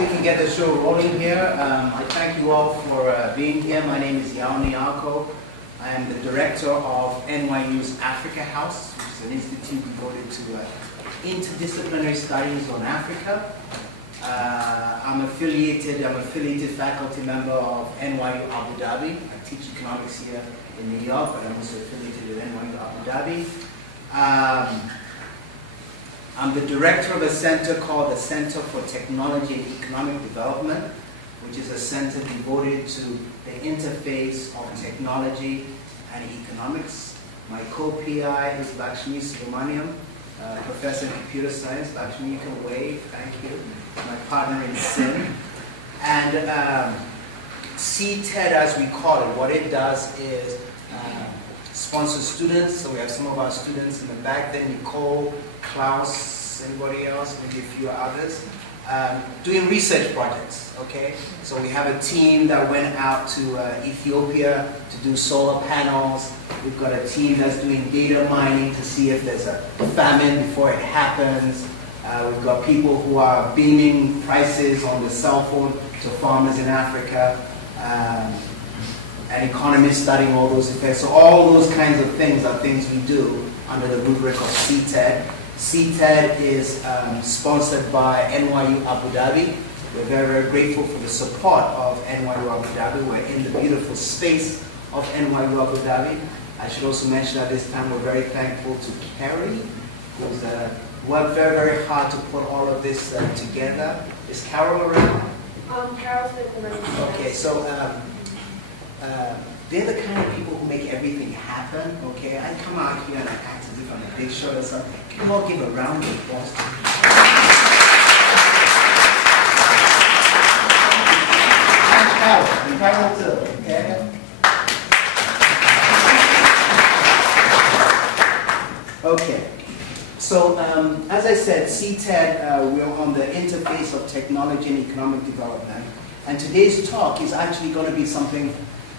we can get the show rolling here. I thank you all for being here. My name is Nyarko. I am the director of NYU's Africa House, which is an institute devoted to interdisciplinary studies on Africa. I'm affiliated faculty member of NYU Abu Dhabi. I teach economics here in New York, but I'm also affiliated with NYU Abu Dhabi. I'm the director of a center called the Center for Technology and Economic Development, which is a center devoted to the interface of technology and economics. My co-PI is Lakshmi Subramaniam, professor in computer science. Lakshmi, you can wave, thank you. My partner in sin. And CTED, as we call it, what it does is sponsor students. So we have some of our students in the back there, Nicole, Klaus, anybody else, maybe a few others, doing research projects, okay? So we have a team that went out to Ethiopia to do solar panels. We've got a team that's doing data mining to see if there's a famine before it happens. We've got people who are beaming prices on the cell phone to farmers in Africa. An economist studying all those effects. So all those kinds of things are things we do under the rubric of CTED. CTED is sponsored by NYU Abu Dhabi. We're very, very grateful for the support of NYU Abu Dhabi. We're in the beautiful space of NYU Abu Dhabi. I should also mention at this time we're very thankful to Carrie, who's worked very, very hard to put all of this together. Is Carol around? Carol's been the Okay, so they're the kind of people who make everything happen, okay? I come out here and I act as if I'm a big shot or something. Can you all give a round of applause? And Carol too, okay? Okay. So, as I said, CTED, we're on the interface of technology and economic development. And today's talk is actually going to be something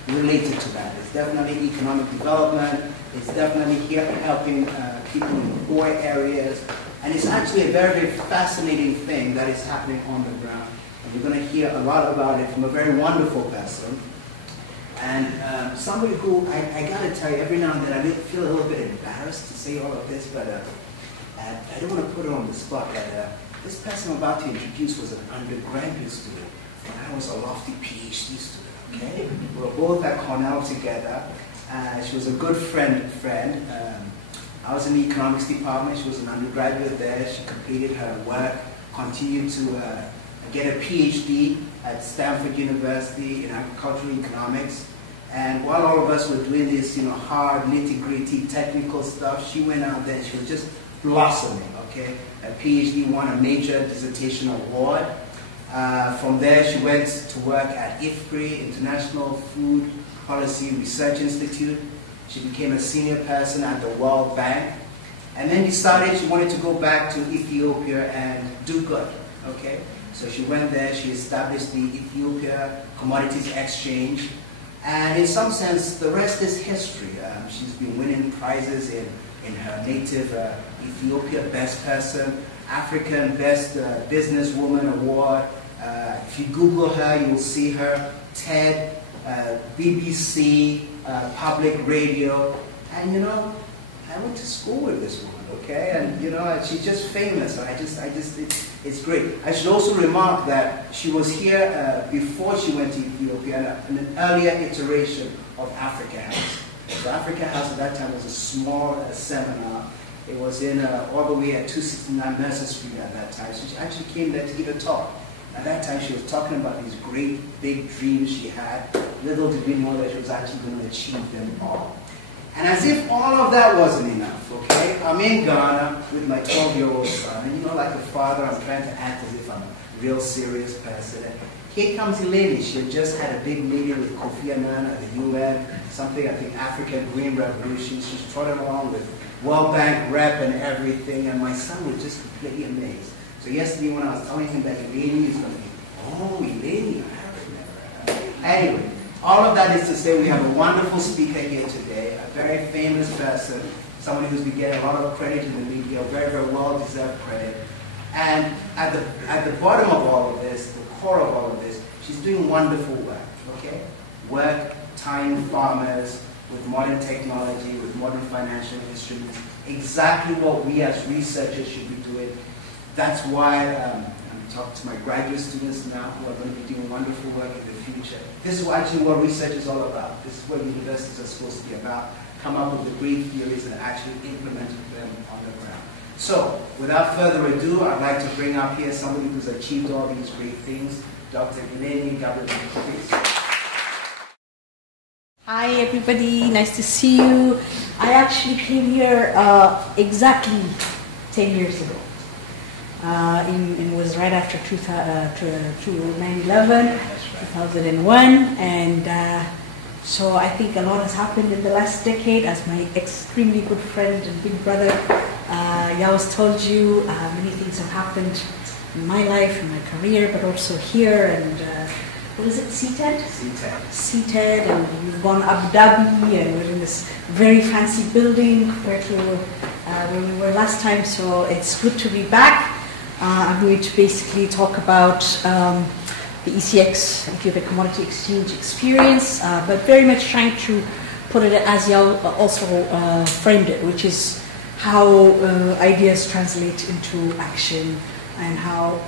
related to that. It's definitely economic development. It's definitely here helping people in poor areas. And it's actually a very, very fascinating thing that is happening on the ground. And you're going to hear a lot about it from a very wonderful person. And somebody who, I got to tell you, every now and then I feel a little bit embarrassed to say all of this, but I don't want to put her on the spot. But this person I'm about to introduce was an undergraduate student, and I was a lofty PhD student. Okay, we were both at Cornell together. She was a good friend. I was in the economics department. She was an undergraduate there. She completed her work, continued to get a PhD at Stanford University in agricultural economics. And while all of us were doing this, hard, nitty-gritty, technical stuff, she went out there and she was just blossoming. Okay, a PhD won a major dissertation award. From there, she went to work at IFPRI, International Food Policy Research Institute. She became a senior person at the World Bank. And then decided she wanted to go back to Ethiopia and do good. Okay? So she went there, she established the Ethiopia Commodities Exchange. And in some sense, the rest is history. She's been winning prizes in her native Ethiopia, Best Person, African Best Businesswoman Award. If you Google her, you will see her, TED, BBC, public radio, and I went to school with this woman, okay, and she's just famous. It's great. I should also remark that she was here before she went to Ethiopia in an earlier iteration of Africa House. So Africa House at that time was a small seminar. It was in all the way at 269 Mercer Street at that time. So she actually came there to give a talk. At that time, she was talking about these great, big dreams she had. Little did we know that she was actually going to achieve them all. And as if all of that wasn't enough, okay? I'm in Ghana with my 12-year-old son. And like a father, I'm trying to act as if I'm a real serious person. And here comes Eleni. She had just had a big meeting with Kofi Annan at the UN, something, I think, African Green Revolution. She's trotting along with World Bank rep and everything. And my son was just completely amazed. So yesterday when I was telling him that Eleni is going to be, oh, Eleni, I have never heard. Anyway, all of that is to say we have a wonderful speaker here today, a very famous person, somebody who's been getting a lot of credit in the media, very, very well-deserved credit. And at the bottom of all of this, the core of all of this, she's doing wonderful work, okay? Work, tying farmers with modern technology, with modern financial instruments, exactly what we as researchers should be doing. That's why I'm talking to my graduate students now who are going to be doing wonderful work in the future. This is actually what research is all about. This is what universities are supposed to be about. Come up with the great theories and actually implement them on the ground. So, without further ado, I'd like to bring up here somebody who's achieved all these great things, Dr. Eleni Gabre-Madhin. Hi everybody, nice to see you. I actually came here exactly 10 years ago. It was right after 9/11, 2001, and so I think a lot has happened in the last decade. As my extremely good friend and big brother Yaos told you, many things have happened in my life, in my career, but also here, and what is it, CTED? CTED, and we've gone Abu Dhabi, and we're in this very fancy building compared to where we were last time, so it's good to be back. I'm going to basically talk about the ECX, Ethiopia Commodity Exchange experience, but very much trying to put it as Yao also framed it, which is how ideas translate into action, and how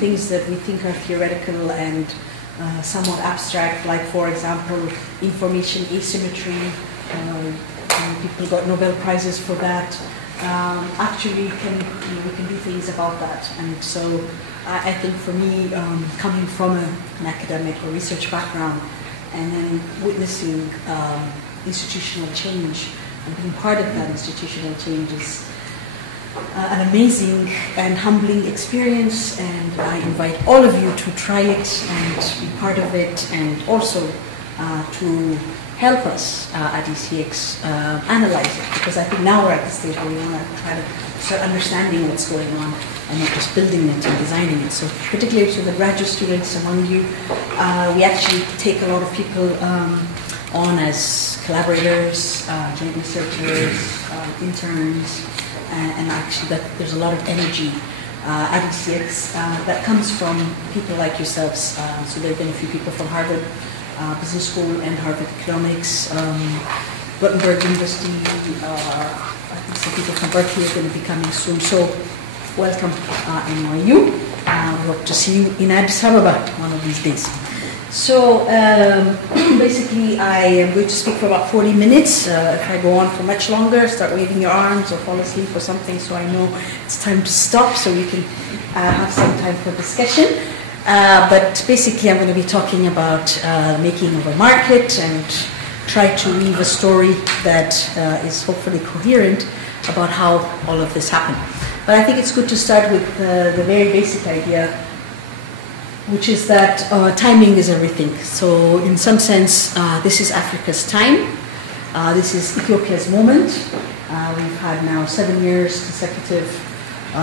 things that we think are theoretical and somewhat abstract, like for example, information asymmetry, people got Nobel Prizes for that, actually we can do things about that. And so I think for me, coming from an academic or research background and then witnessing institutional change and being part of that institutional change is an amazing and humbling experience, and I invite all of you to try it and be part of it, and also to help us at ECX analyze it, because I think now we're at the stage where we want to try to start understanding what's going on and not just building it and designing it. So particularly to the graduate students among you, we actually take a lot of people on as collaborators, joint researchers, interns, and actually there's a lot of energy at ECX that comes from people like yourselves. So there have been a few people from Harvard Business School and Harvard Economics, Ruttenberg University, I think some people from Berkeley are going to be coming soon. So welcome NYU. We hope to see you in Addis Ababa one of these days. So basically I am going to speak for about 40 minutes. If I go on for much longer, start waving your arms or fall asleep or something, so I know it's time to stop so we can have some time for discussion. But basically I'm going to be talking about making of a market and try to weave a story that is hopefully coherent about how all of this happened. But I think it's good to start with the very basic idea, which is that timing is everything. So in some sense, this is Africa's time. This is Ethiopia's moment. We've had now 7 years consecutive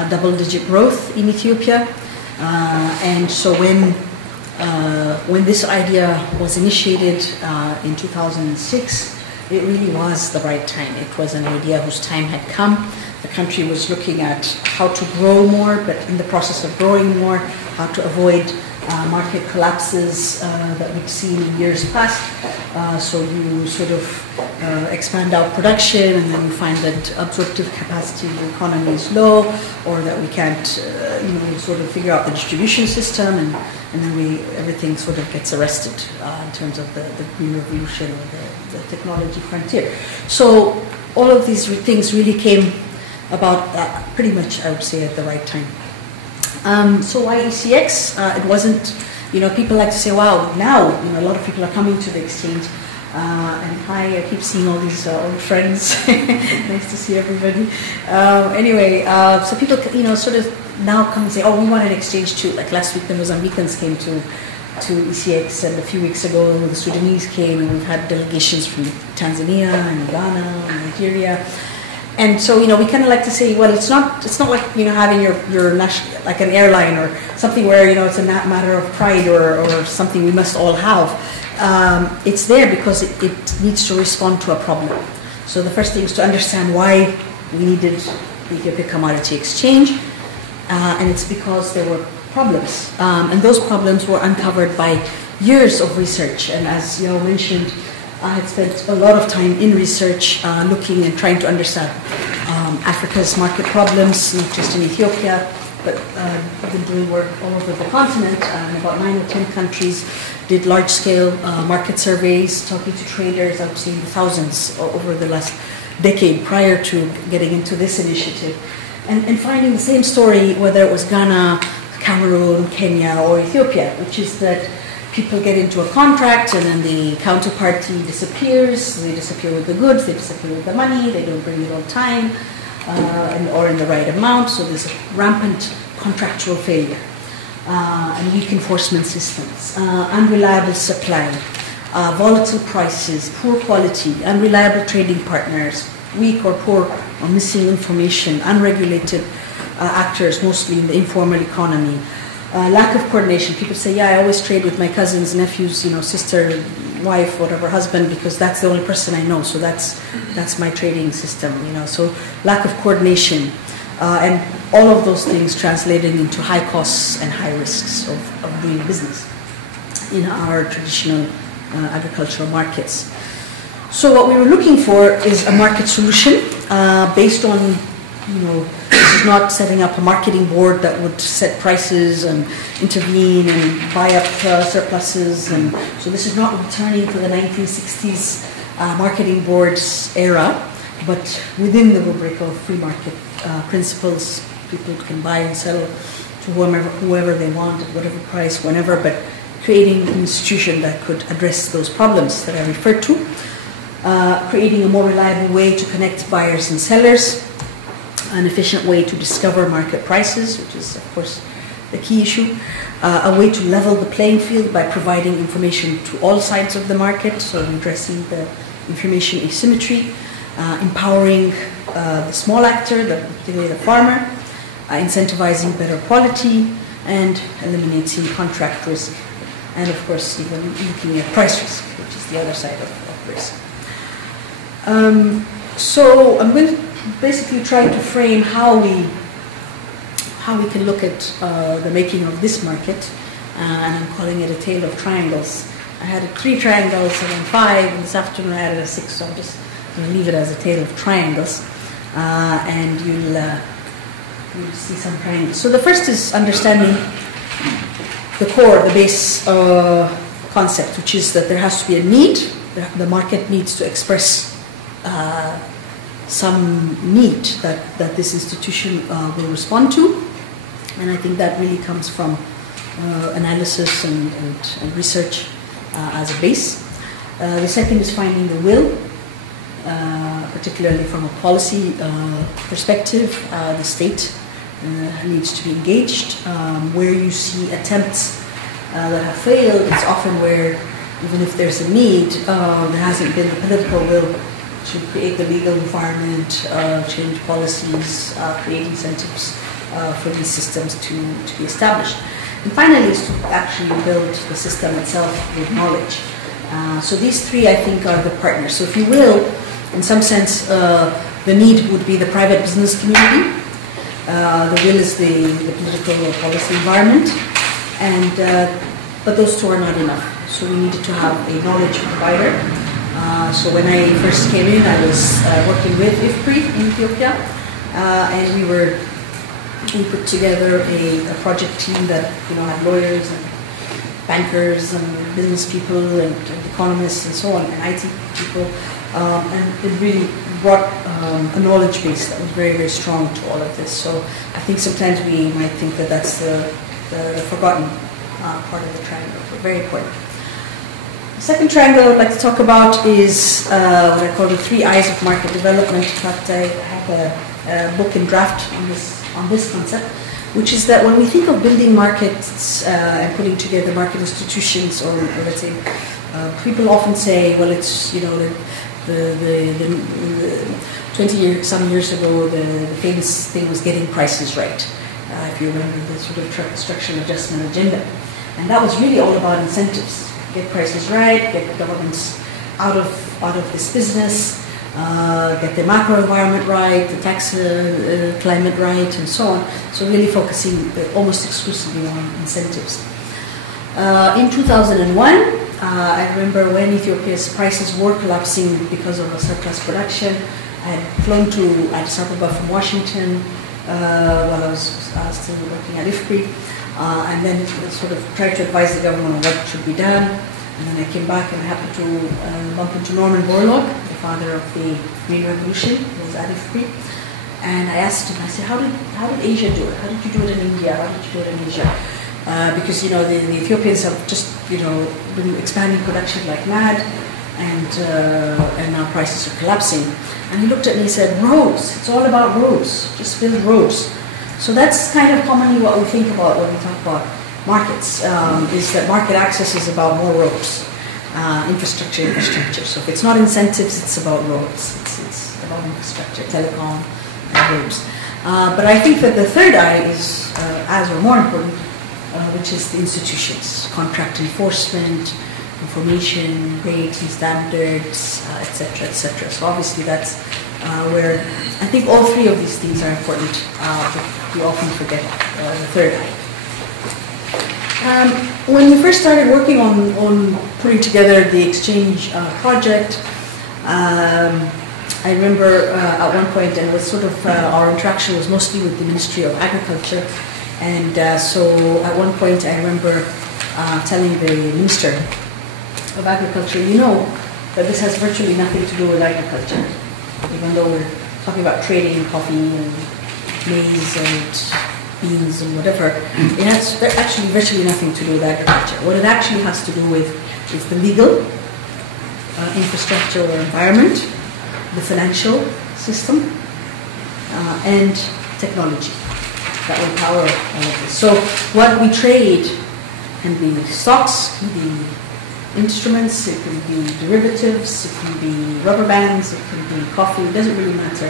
double-digit growth in Ethiopia. And so when this idea was initiated in 2006, it really was the right time. It was an idea whose time had come. The country was looking at how to grow more, but in the process of growing more, how to avoid market collapses that we've seen in years past. So you sort of expand out production, and then you find that absorptive capacity of the economy is low, or that we can't, sort of figure out the distribution system, and then everything sort of gets arrested in terms of the green revolution or the technology frontier. So all of these things really came about pretty much, I would say, at the right time. So why ECX? It wasn't, people like to say, wow, now, a lot of people are coming to the exchange. And hi, I keep seeing all these old friends. Nice to see everybody. Anyway, so people, sort of now come and say, oh, we want an exchange too. Like last week, the Mozambicans came to ECX, and a few weeks ago, the Sudanese came, and we've had delegations from Tanzania and Ghana and Nigeria. And so, we kind of like to say, well, it's not like, having your national, like an airline or something where, it's a matter of pride or something we must all have. It's there because it needs to respond to a problem. So the first thing is to understand why we needed the Ethiopia Commodity Exchange. and it's because there were problems. And those problems were uncovered by years of research. And as Yao mentioned, I had spent a lot of time in research looking and trying to understand Africa's market problems, not just in Ethiopia, but I've been doing work all over the continent in about 9 or 10 countries, did large-scale market surveys, talking to traders. I've seen thousands over the last decade prior to getting into this initiative. And finding the same story, whether it was Ghana, Cameroon, Kenya, or Ethiopia, which is that people get into a contract and then the counterparty disappears. They disappear with the goods, they disappear with the money, they don't bring it on time or in the right amount. So there's a rampant contractual failure and weak enforcement systems, unreliable supply, volatile prices, poor quality, unreliable trading partners, weak or poor or missing information, unregulated actors, mostly in the informal economy. Lack of coordination. People say, yeah, I always trade with my cousins, nephews, sister, wife, whatever, husband, because that's the only person I know. So that's my trading system, So lack of coordination. And all of those things translated into high costs and high risks of doing business in our traditional agricultural markets. So what we were looking for is a market solution based on, this is not setting up a marketing board that would set prices and intervene and buy up surpluses. And so this is not returning to the 1960s marketing boards era, but within the rubric of free market principles. People can buy and sell to whoever they want at whatever price, whenever, but creating an institution that could address those problems that I referred to. Creating a more reliable way to connect buyers and sellers, an efficient way to discover market prices, which is, of course, the key issue, a way to level the playing field by providing information to all sides of the market, so addressing the information asymmetry, empowering the small actor, particularly the farmer, incentivizing better quality, and eliminating contract risk, and, of course, even looking at price risk, which is the other side of risk. So I'm going to basically try to frame how we can look at the making of this market, and I'm calling it a tale of triangles. I had 3 triangles and then 5, and this afternoon I added a 6, so I'm just going to leave it as a tale of triangles, and you'll see some triangles. So the first is understanding the core, the base concept, which is that there has to be a need. The market needs to express some need that this institution will respond to, and I think that really comes from analysis and research as a base. The second is finding the will, particularly from a policy perspective. The state needs to be engaged. Where you see attempts that have failed, it's often where, even if there's a need, there hasn't been the political will to create the legal environment, change policies, create incentives for these systems to be established. And finally is to actually build the system itself with knowledge. So these 3, I think, are the partners. So if you will, in some sense, the need would be the private business community. The will is the political or policy environment. But those 2 are not enough. So we needed to have a knowledge provider. So when I first came in, I was working with IFPRI in Ethiopia, and we put together a project team that had lawyers and bankers and business people and economists and so on, and IT people, and it really brought a knowledge base that was very, very strong to all of this. So I think sometimes we might think that that's the forgotten part of the triangle, but very important. The second triangle I would like to talk about is what I call the 3 I's of market development. In fact, I have a book in draft on this concept, which is that when we think of building markets and putting together market institutions, or let's say, people often say, well, it's the some years ago, the famous thing was getting prices right. If you remember the sort of structural adjustment agenda, and that was really all about incentives. Get prices right, get governments out of this business, get the macro environment right, the tax climate right, and so on. So really focusing almost exclusively on incentives. In 2001, I remember when Ethiopia's prices were collapsing because of a surplus production. I had flown to Addis Ababa from Washington while I was still working at IFPRI, and then sort of tried to advise the government on what should be done. And then I came back and happened to bump into Norman Borlaug, the father of the Green Revolution. He was at IFPRI. And I asked him, I said, how did Asia do it? How did you do it in India? How did you do it in Asia? Because, you know, the Ethiopians have just, you know, been expanding production like mad, and now prices are collapsing. And he looked at me and said, roads, it's all about roads, just build roads. So that's kind of commonly what we think about when we talk about markets, is that market access is about more roads, infrastructure. So if it's not incentives, it's about roads, it's about infrastructure, telecom, and roads. But I think that the third I is as or more important, which is the institutions, contract enforcement, information, rating standards, etc., etc. So obviously that's where I think all three of these things are important, but we often forget the third eye. When we first started working on putting together the exchange project, I remember at one point, and it was sort of our interaction was mostly with the Ministry of Agriculture, and so at one point I remember telling the Minister of Agriculture, you know that this has virtually nothing to do with agriculture, even though we're talking about trading coffee and maize and beans and whatever. It has actually virtually nothing to do with agriculture. What it actually has to do with is the legal, infrastructure or environment, the financial system, and technology that will power all of this. So what we trade can be stocks, can be instruments, it can be derivatives, it can be rubber bands, it can be coffee, it doesn't really matter.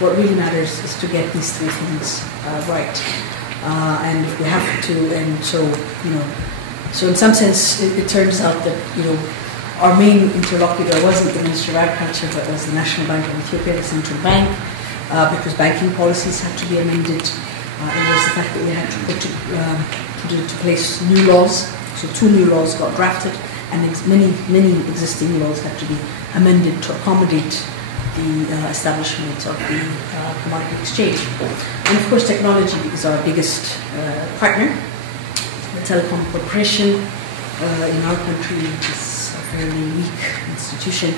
What really matters is to get these three things right. And we have to, and so, you know, so in some sense it turns out that, you know, our main interlocutor wasn't the Ministry of Agriculture, but was the National Bank of Ethiopia, the central bank, because banking policies had to be amended. It was the fact that we had to put into place new laws. So 2 new laws got drafted, and many existing laws had to be amended to accommodate the establishment of the commodity exchange. And of course technology is our biggest partner. The Telecom Corporation in our country, which is a fairly weak institution,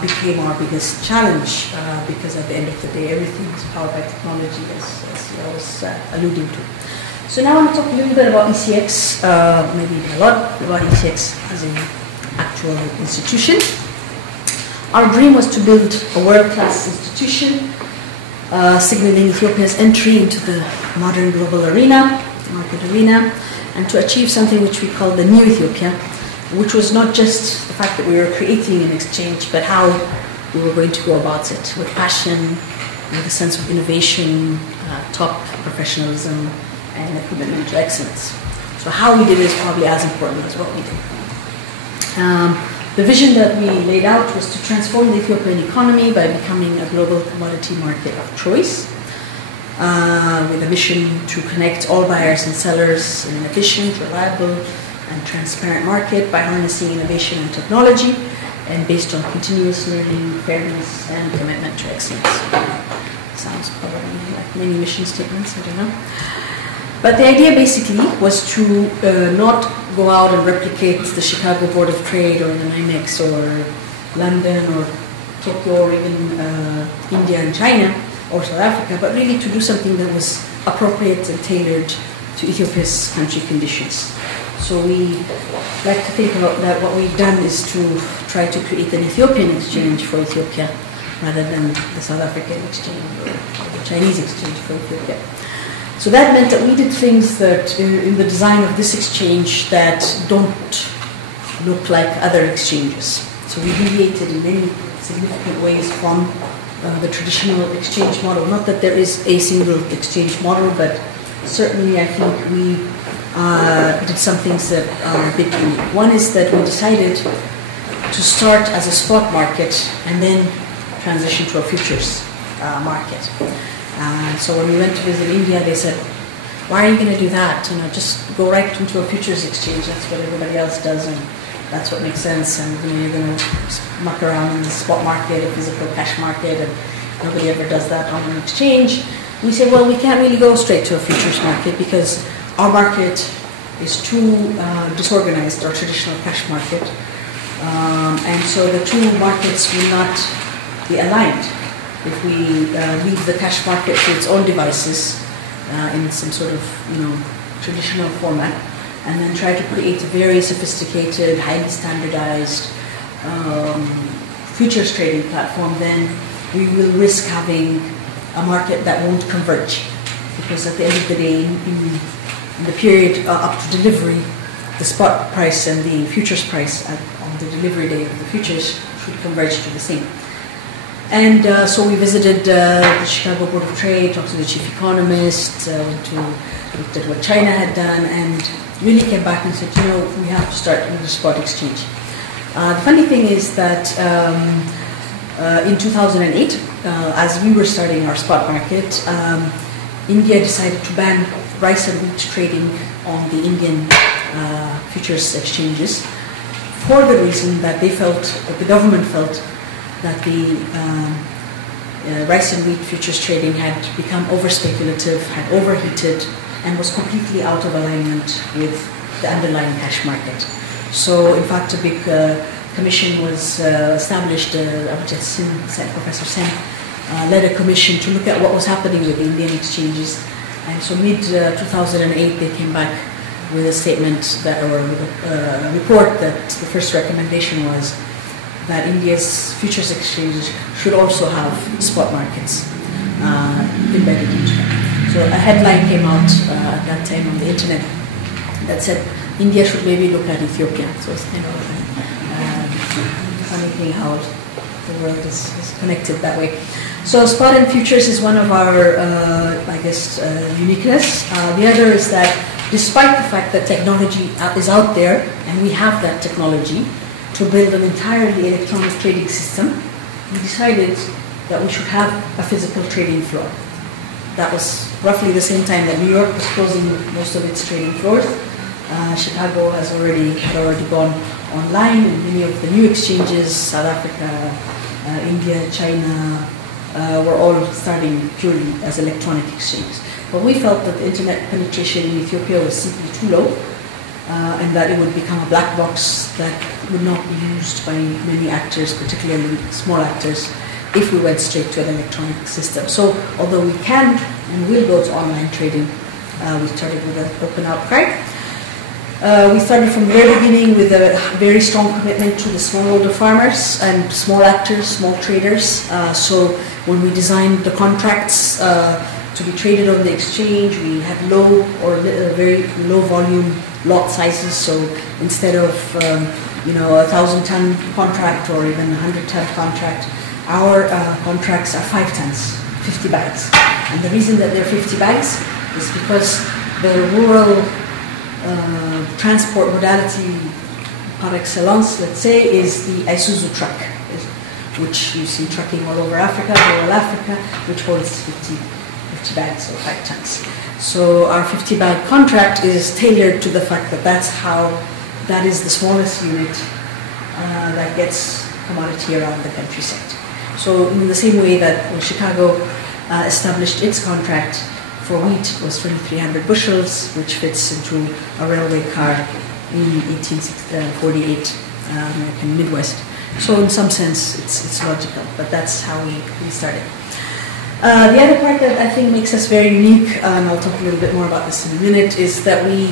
became our biggest challenge because at the end of the day everything is powered by technology, as I was alluding to. So now I want to talk a little bit about ECX, maybe a lot about ECX as an actual institution. Our dream was to build a world-class institution, signaling Ethiopia's entry into the modern global arena, market arena, and to achieve something which we call the new Ethiopia, which was not just the fact that we were creating an exchange, but how we were going to go about it, with passion, with a sense of innovation, top professionalism, and a commitment to excellence. So how we did it is probably as important as what we did. The vision that we laid out was to transform the Ethiopian economy by becoming a global commodity market of choice, with a mission to connect all buyers and sellers in an efficient, reliable, and transparent market by harnessing innovation and technology, and based on continuous learning, fairness, and commitment to excellence. Sounds probably like many mission statements, I don't know. But the idea basically was to not go out and replicate the Chicago Board of Trade or the NYMEX or London or Tokyo or even India and China or South Africa, but really to do something that was appropriate and tailored to Ethiopia's country conditions. So we like to think about that what we've done is to try to create an Ethiopian exchange for Ethiopia rather than the South African exchange or the Chinese exchange for Ethiopia. So that meant that we did things that in the design of this exchange that don't look like other exchanges. So we deviated in many significant ways from the traditional exchange model. Not that there is a single exchange model, but certainly I think we did some things that are a bit unique. One is that we decided to start as a spot market and then transition to a futures market. So when we went to visit India, they said, why are you going to do that? You know, just go right into a futures exchange. That's what everybody else does, and that's what makes sense. And you know, you're going to muck around in the spot market, a physical cash market, and nobody ever does that on an exchange. We say, well, we can't really go straight to a futures market because our market is too disorganized, our traditional cash market. And so the two markets will not be aligned if we leave the cash market to its own devices in some sort of, you know, traditional format, and then try to create a very sophisticated, highly standardized futures trading platform. Then we will risk having a market that won't converge, because at the end of the day, in the period up to delivery, the spot price and the futures price on the delivery day of the futures should converge to the same. And so we visited the Chicago Board of Trade, talked to the chief economist, looked at what China had done, and really came back and said, you know, we have to start with the spot exchange. The funny thing is that in 2008, as we were starting our spot market, India decided to ban rice and wheat trading on the Indian futures exchanges for the reason that they felt, that the government felt, that the rice and wheat futures trading had become over-speculative, had overheated, and was completely out of alignment with the underlying cash market. So, in fact, a big commission was established. Professor Sen led a commission to look at what was happening with the Indian exchanges. And so, mid-2008, they came back with a statement that, or a report that the first recommendation was that India's futures exchanges should also have spot markets embedded into them. So a headline came out at that time on the internet that said India should maybe look at Ethiopia. So it's kind of funny thing how the world is connected that way. So spot and futures is one of our, I guess, uniqueness. The other is that despite the fact that technology is out there and we have that technology to build an entirely electronic trading system, we decided that we should have a physical trading floor. That was roughly the same time that New York was closing most of its trading floors. Chicago had already gone online, and many of the new exchanges, South Africa, India, China, were all starting purely as electronic exchanges. But we felt that the internet penetration in Ethiopia was simply too low, and that it would become a black box that would not be used by many actors, particularly small actors, if we went straight to an electronic system. So although we can and will go to online trading, we started with an open outcry. We started from the very beginning with a very strong commitment to the smallholder farmers and small actors, small traders. So when we designed the contracts to be traded on the exchange, we had low or very low volume lot sizes. So instead of a 1,000-ton contract or even a 100-ton contract, our contracts are 5 tons, 50 bags. And the reason that they're 50 bags is because the rural transport modality par excellence, let's say, is the Isuzu truck, which you see trucking all over Africa, rural Africa, which holds 50 bags or 5 tons. So our 50-bag contract is tailored to the fact that that is the smallest unit that gets commodity around the countryside. So in the same way that when Chicago established its contract for wheat, it was 2,300 bushels, which fits into a railway car in 1848 American Midwest. So in some sense, it's logical, but that's how we started. The other part that I think makes us very unique, and I'll talk a little bit more about this in a minute, is that we,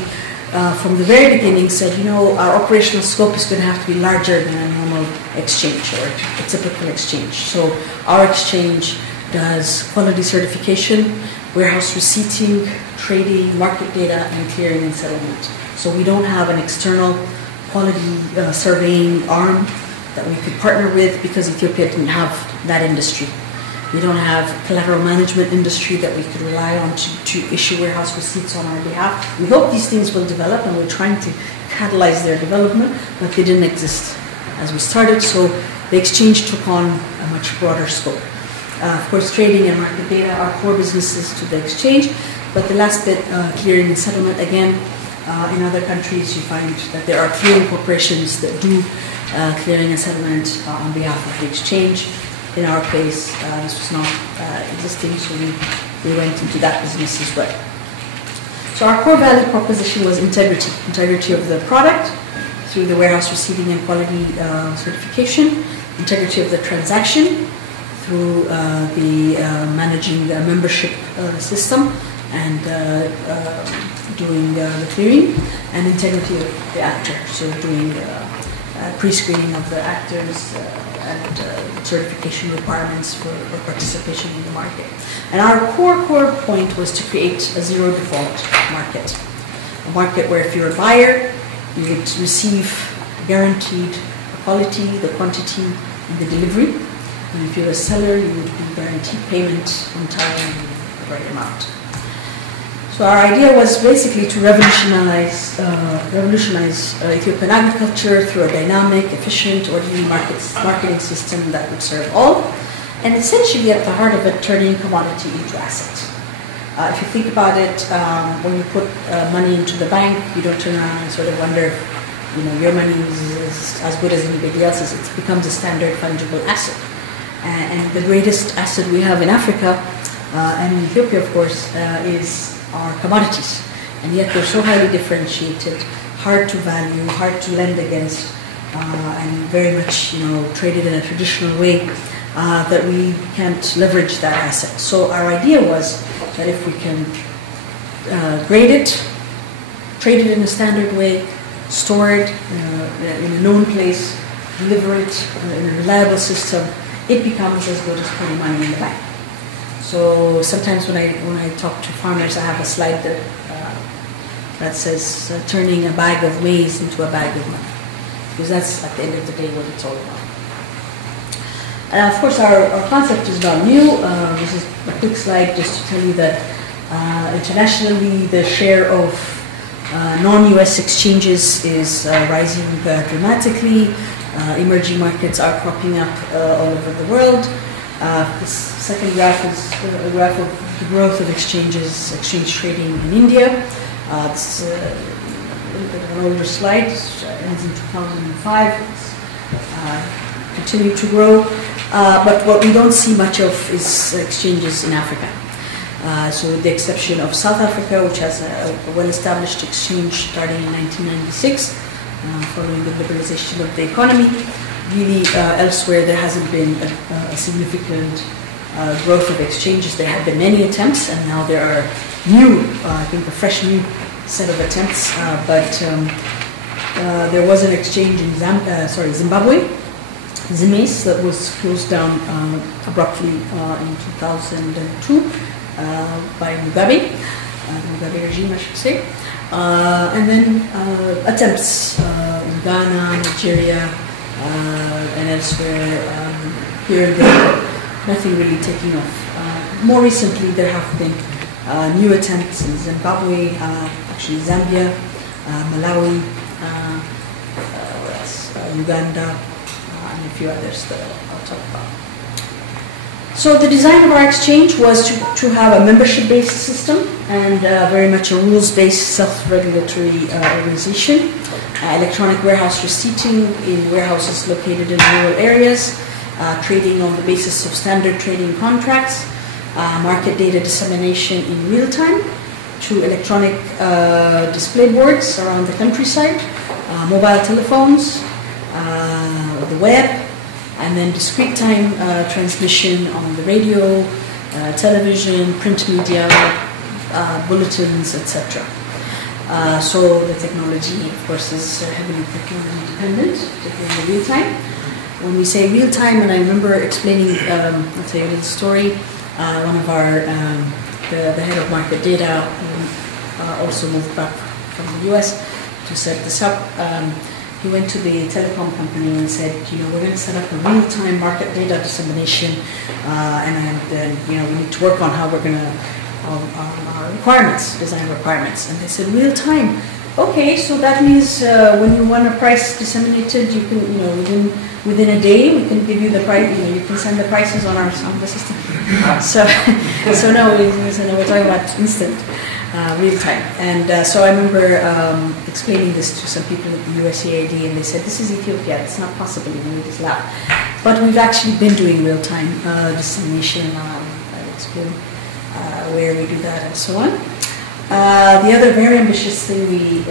from the very beginning, said, our operational scope is going to have to be larger than a normal exchange or a typical exchange. So our exchange does quality certification, warehouse receipting, trading, market data, and clearing and settlement. So we don't have an external quality surveying arm that we could partner with because Ethiopia didn't have that industry. We don't have collateral management industry that we could rely on to issue warehouse receipts on our behalf. We hope these things will develop, and we're trying to catalyze their development, but they didn't exist as we started. So the exchange took on a much broader scope. Of course, trading and market data are core businesses to the exchange, but the last bit, clearing and settlement, again, in other countries you find that there are clearing corporations that do clearing and settlement on behalf of the exchange. In our case, this was not existing, so we went into that business as well. So our core value proposition was integrity. Integrity of the product through the warehouse receiving and quality certification, integrity of the transaction through the managing the membership system and doing the clearing, and integrity of the actor, so doing pre-screening of the actors and certification requirements for participation in the market. And our core point was to create a zero default market. A market where if you're a buyer, you would receive guaranteed the quality, the quantity, and the delivery. And if you're a seller, you would be guaranteed payment on time and the right amount. So our idea was basically to revolutionize Ethiopian agriculture through a dynamic, efficient, orderly marketing system that would serve all, and essentially at the heart of it, turning commodity into asset. If you think about it, when you put money into the bank, you don't turn around and sort of wonder if your money is as good as anybody else's. It becomes a standard fungible asset. And the greatest asset we have in Africa, and in Ethiopia, of course, is our commodities. And yet they're so highly differentiated, hard to value, hard to lend against, and very much traded in a traditional way that we can't leverage that asset. So our idea was that if we can grade it, trade it in a standard way, store it in a known place, deliver it in a reliable system, it becomes as good as putting money in the bank. So sometimes when I talk to farmers, I have a slide that says turning a bag of maize into a bag of money, because that's at the end of the day what it's all about. And of course our concept is not new. This is a quick slide just to tell you that internationally the share of non-US exchanges is rising dramatically. Emerging markets are cropping up all over the world. This second graph is a graph of the growth of exchange trading in India. It's a little bit of an older slide. It ends in 2005. It's continued to grow. But what we don't see much of is exchanges in Africa. So with the exception of South Africa, which has a well-established exchange starting in 1996, following the liberalization of the economy. Really, elsewhere there hasn't been a significant growth of exchanges. There have been many attempts, and now there are a fresh new set of attempts. But there was an exchange in Zimbabwe, Zimbabwe, that was closed down abruptly in 2002 by Mugabe regime, I should say. And then attempts in Ghana, Nigeria, and elsewhere, here and there, nothing really taking off. More recently, there have been new attempts in Zimbabwe, actually Zambia, Malawi, Uganda, and a few others that I'll talk about. So the design of our exchange was to have a membership-based system and very much a rules-based self-regulatory organization. Electronic warehouse receipting in warehouses located in rural areas, trading on the basis of standard trading contracts, market data dissemination in real time through electronic display boards around the countryside, mobile telephones, the web, and then discrete time transmission on the radio, television, print media, bulletins, etc. So the technology, of course, is heavily technology dependent, particularly in real time. When we say real time, and I remember explaining, I'll tell you a little story. One of our, the head of market data, also moved back from the US to set this up. He went to the telecom company and said, we're going to set up a real-time market data dissemination, and we need to work on how we're going to, our requirements, design requirements. And they said, real-time? Okay, so that means when you want a price disseminated, you can, within a day, we can give you the price. You can send the prices on the system. So now we're talking about instant, real time. And so I remember explaining this to some people at the USAID, and they said, "This is Ethiopia. It's not possible. You just laugh." But we've actually been doing real time dissemination. I'll explain where we do that and so on. The other very ambitious thing we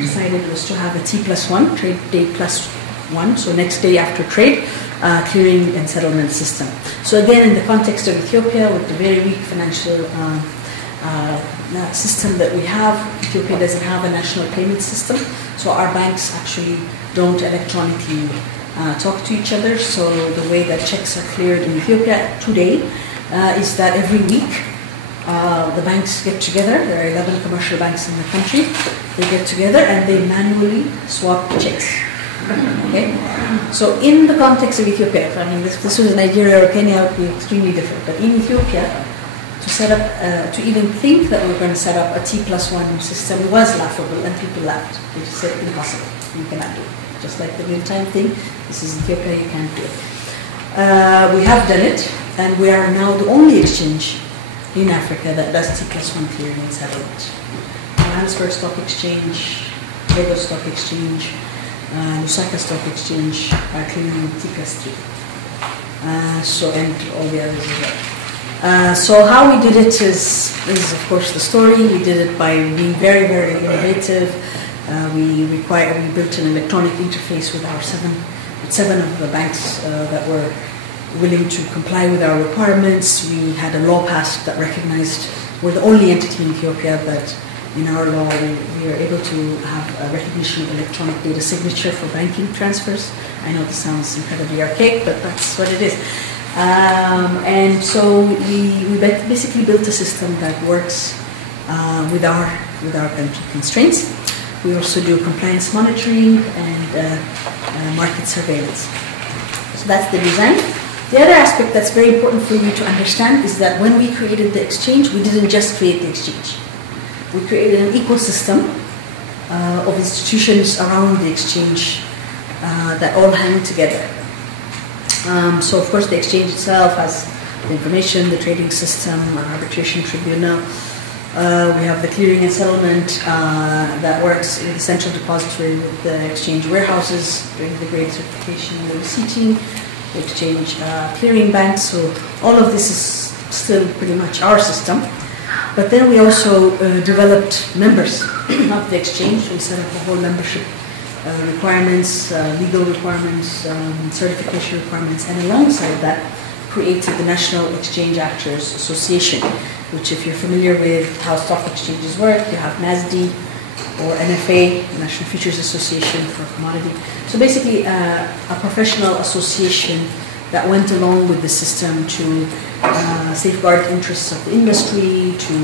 decided was to have a T+1, trade day +1, so next day after trade, clearing and settlement system. So again, in the context of Ethiopia, with the very weak financial system that we have, Ethiopia doesn't have a national payment system, so our banks actually don't electronically talk to each other. So the way that checks are cleared in Ethiopia today is that every week, the banks get together. There are 11 commercial banks in the country. They get together and they manually swap checks. Okay? So in the context of Ethiopia, I mean, this was Nigeria or Kenya, it would be extremely different. But in Ethiopia, to set up, to even think that we're going to set up a T+1 system was laughable, and people laughed. They just said, impossible. You cannot do it. Just like the real-time thing, this is Ethiopia, you can't do it. We have done it, and we are now the only exchange in Africa that does T+1 clearing and settlement. Johannesburg Stock Exchange, Lagos Stock Exchange, Lusaka Stock Exchange are clearing T+3. And all the others as well. So how we did it is of course the story. We did it by being very, very innovative. We built an electronic interface with our seven of the banks that were willing to comply with our requirements. We had a law passed that recognized we're the only entity in Ethiopia that in our law we are able to have a recognition of electronic data signature for banking transfers. I know this sounds incredibly archaic, but that's what it is. And so we basically built a system that works with our country constraints. We also do compliance monitoring and market surveillance. So that's the design. The other aspect that's very important for you to understand is that when we created the exchange, we didn't just create the exchange. We created an ecosystem of institutions around the exchange that all hang together. So of course the exchange itself has the information, the trading system, an arbitration tribunal. We have the clearing and settlement that works in the central depository with the exchange warehouses doing the grade certification and the receipting. Exchange clearing banks, so all of this is still pretty much our system. But then we also developed members of the exchange. We set up the whole membership requirements, legal requirements, certification requirements, and alongside that created the National Exchange Actors Association, which if you're familiar with how stock exchanges work, you have NASD or NFA, National Futures Association for Commodity. So basically a professional association that went along with the system to safeguard the interests of the industry, to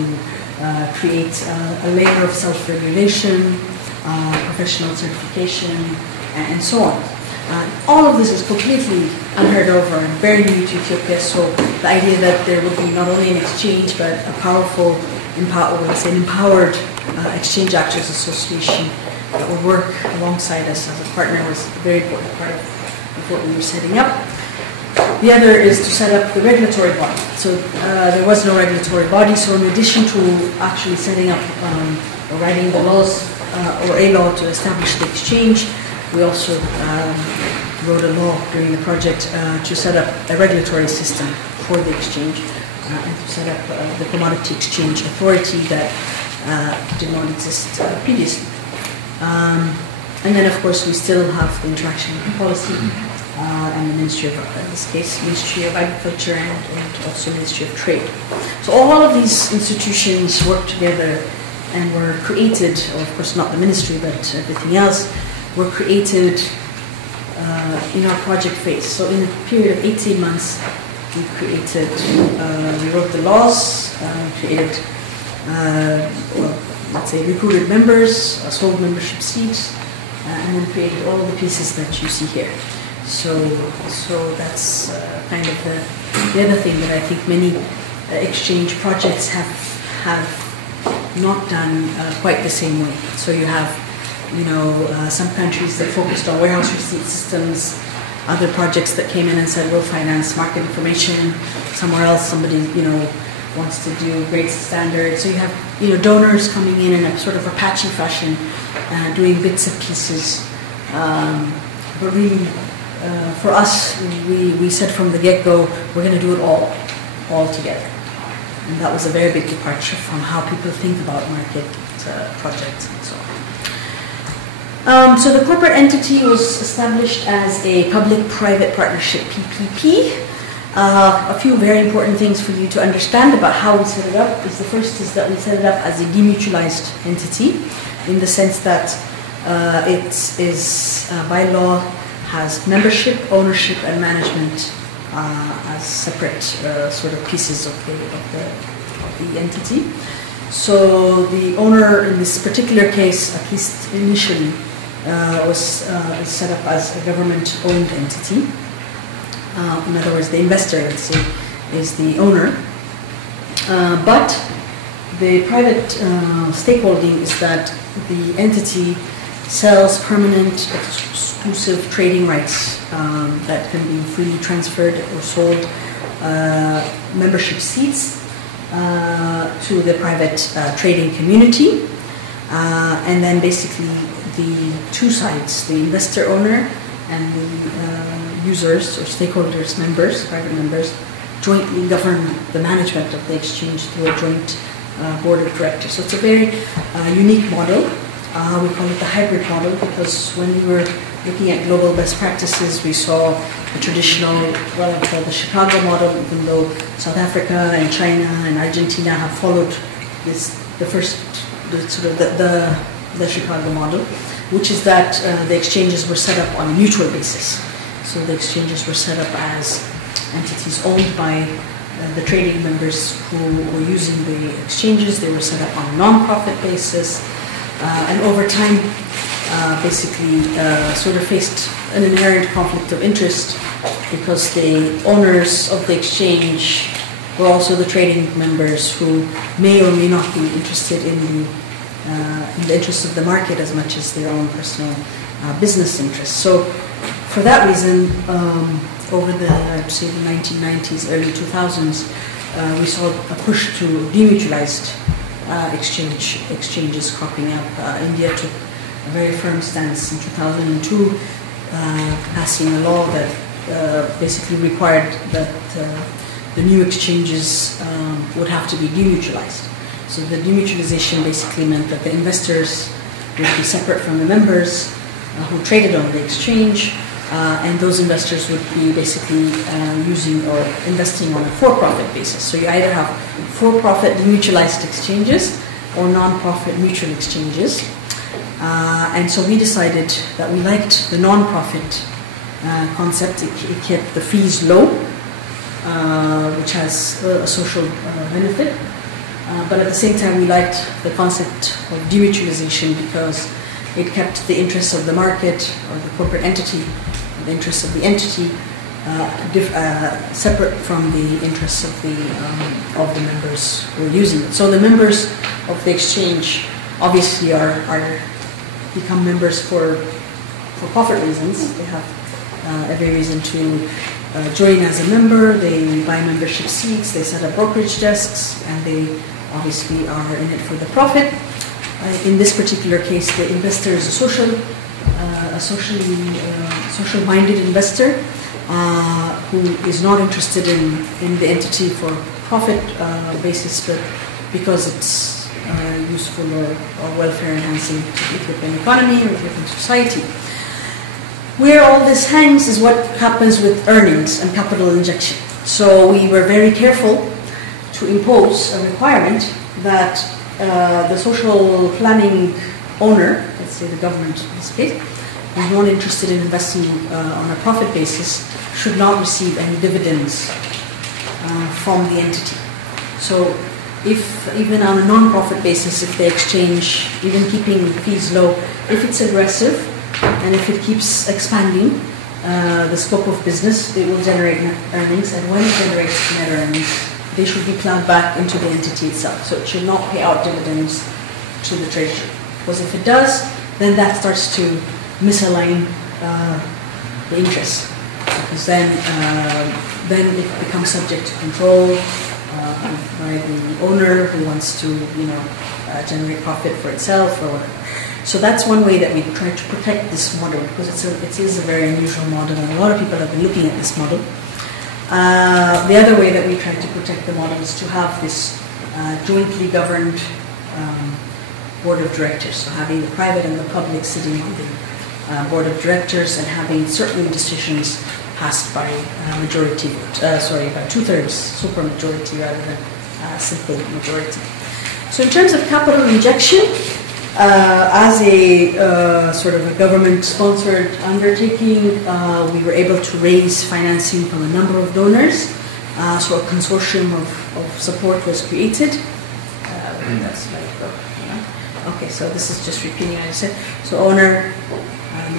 create a layer of self-regulation, professional certification, and so on. All of this is completely unheard of and very new to Ethiopia, so the idea that there would be not only an exchange but a powerful, empowered Exchange Actors Association that would work alongside us as a partner was a very important part of what we were setting up. The other is to set up the regulatory body. So there was no regulatory body, so in addition to actually setting up or writing the laws or a law to establish the exchange, we also wrote a law during the project to set up a regulatory system for the exchange and to set up the Commodity Exchange Authority that did not exist previously. And then, of course, we still have the interaction with policy and the Ministry of, in this case, Ministry of Agriculture and also Ministry of Trade. So all of these institutions work together and were created, or of course not the ministry, but everything else, were created in our project phase. So in a period of 18 months, we wrote the laws, created, recruited members, sold membership seats, and then created all the pieces that you see here. So that's kind of the other thing that I think many exchange projects have not done quite the same way. So you have, some countries that focused on warehouse receipt systems, other projects that came in and said, we'll finance market information. Somewhere else, somebody, wants to do grade standards. So you have, donors coming in a sort of Apache fashion, doing bits and pieces. But really, for us, we said from the get-go, we're going to do it all together. And that was a very big departure from how people think about market projects and so on. So the corporate entity was established as a public-private partnership, PPP. A few very important things for you to understand about how we set it up is the first is that we set it up as a demutualized entity, in the sense that it is by law has membership, ownership, and management as separate sort of pieces of the entity. So the owner in this particular case, at least initially, was set up as a government-owned entity. In other words, the investor, let's say, is the owner. But the private stakeholding is that the entity sells permanent exclusive trading rights that can be freely transferred or sold, membership seats to the private trading community. And then basically the two sides, the investor owner and the users or stakeholders, members, private members, jointly govern the management of the exchange through a joint board of directors. So it's a very unique model. We call it the hybrid model because when we were looking at global best practices, we saw the traditional, what I call the Chicago model, even though South Africa and China and Argentina have followed the Chicago model, which is that the exchanges were set up on a mutual basis. So the exchanges were set up as entities owned by the trading members who were using the exchanges. They were set up on a non-profit basis. And over time, basically sort of faced an inherent conflict of interest because the owners of the exchange were also the trading members who may or may not be interested in the interests of the market as much as their own personal business interests. So for that reason, over the, I'd say, the 1990s, early 2000s, we saw a push to demutualized exchanges cropping up. India took a very firm stance in 2002, passing a law that basically required that the new exchanges would have to be demutualized. So the demutualization basically meant that the investors would be separate from the members who traded on the exchange, and those investors would be basically using or investing on a for-profit basis. So you either have for-profit demutualized exchanges or non-profit mutual exchanges. And so we decided that we liked the non-profit concept. It kept the fees low, which has a social benefit. But at the same time, we liked the concept of demutualization because it kept the interests of the market or the corporate entity, the interests of the entity, separate from the interests of the members who are using it. So the members of the exchange obviously are become members for profit reasons. They have every reason to join as a member. They buy membership seats. They set up brokerage desks, and they obviously are in it for the profit. In this particular case, the investor is a social-minded investor who is not interested in the entity for profit basis, but because it's useful or welfare enhancing to the Ethiopian economy or the Ethiopian society. Where all this hangs is what happens with earnings and capital injection. So we were very careful to impose a requirement that the social planning owner, let's say the government in this case, who is not interested in investing on a profit basis, should not receive any dividends from the entity. So if even on a non-profit basis, if the exchange, even keeping fees low, if it's aggressive and if it keeps expanding the scope of business, it will generate net earnings, and when it generates net earnings, they should be plowed back into the entity itself. So it should not pay out dividends to the treasury. Because if it does, then that starts to misalign the interests. Because then it becomes subject to control by the owner who wants to, generate profit for itself or whatever. So that's one way that we try to protect this model, because it is a very unusual model, and a lot of people have been looking at this model. The other way that we try to protect the model is to have this jointly governed board of directors. So having the private and the public sitting on the board of directors and having certain decisions passed by majority vote, by 2/3 super majority rather than simple majority. So in terms of capital injection, as a sort of a government-sponsored undertaking, we were able to raise financing from a number of donors. So a consortium of support was created. Okay, so this is just repeating what I said. So owner,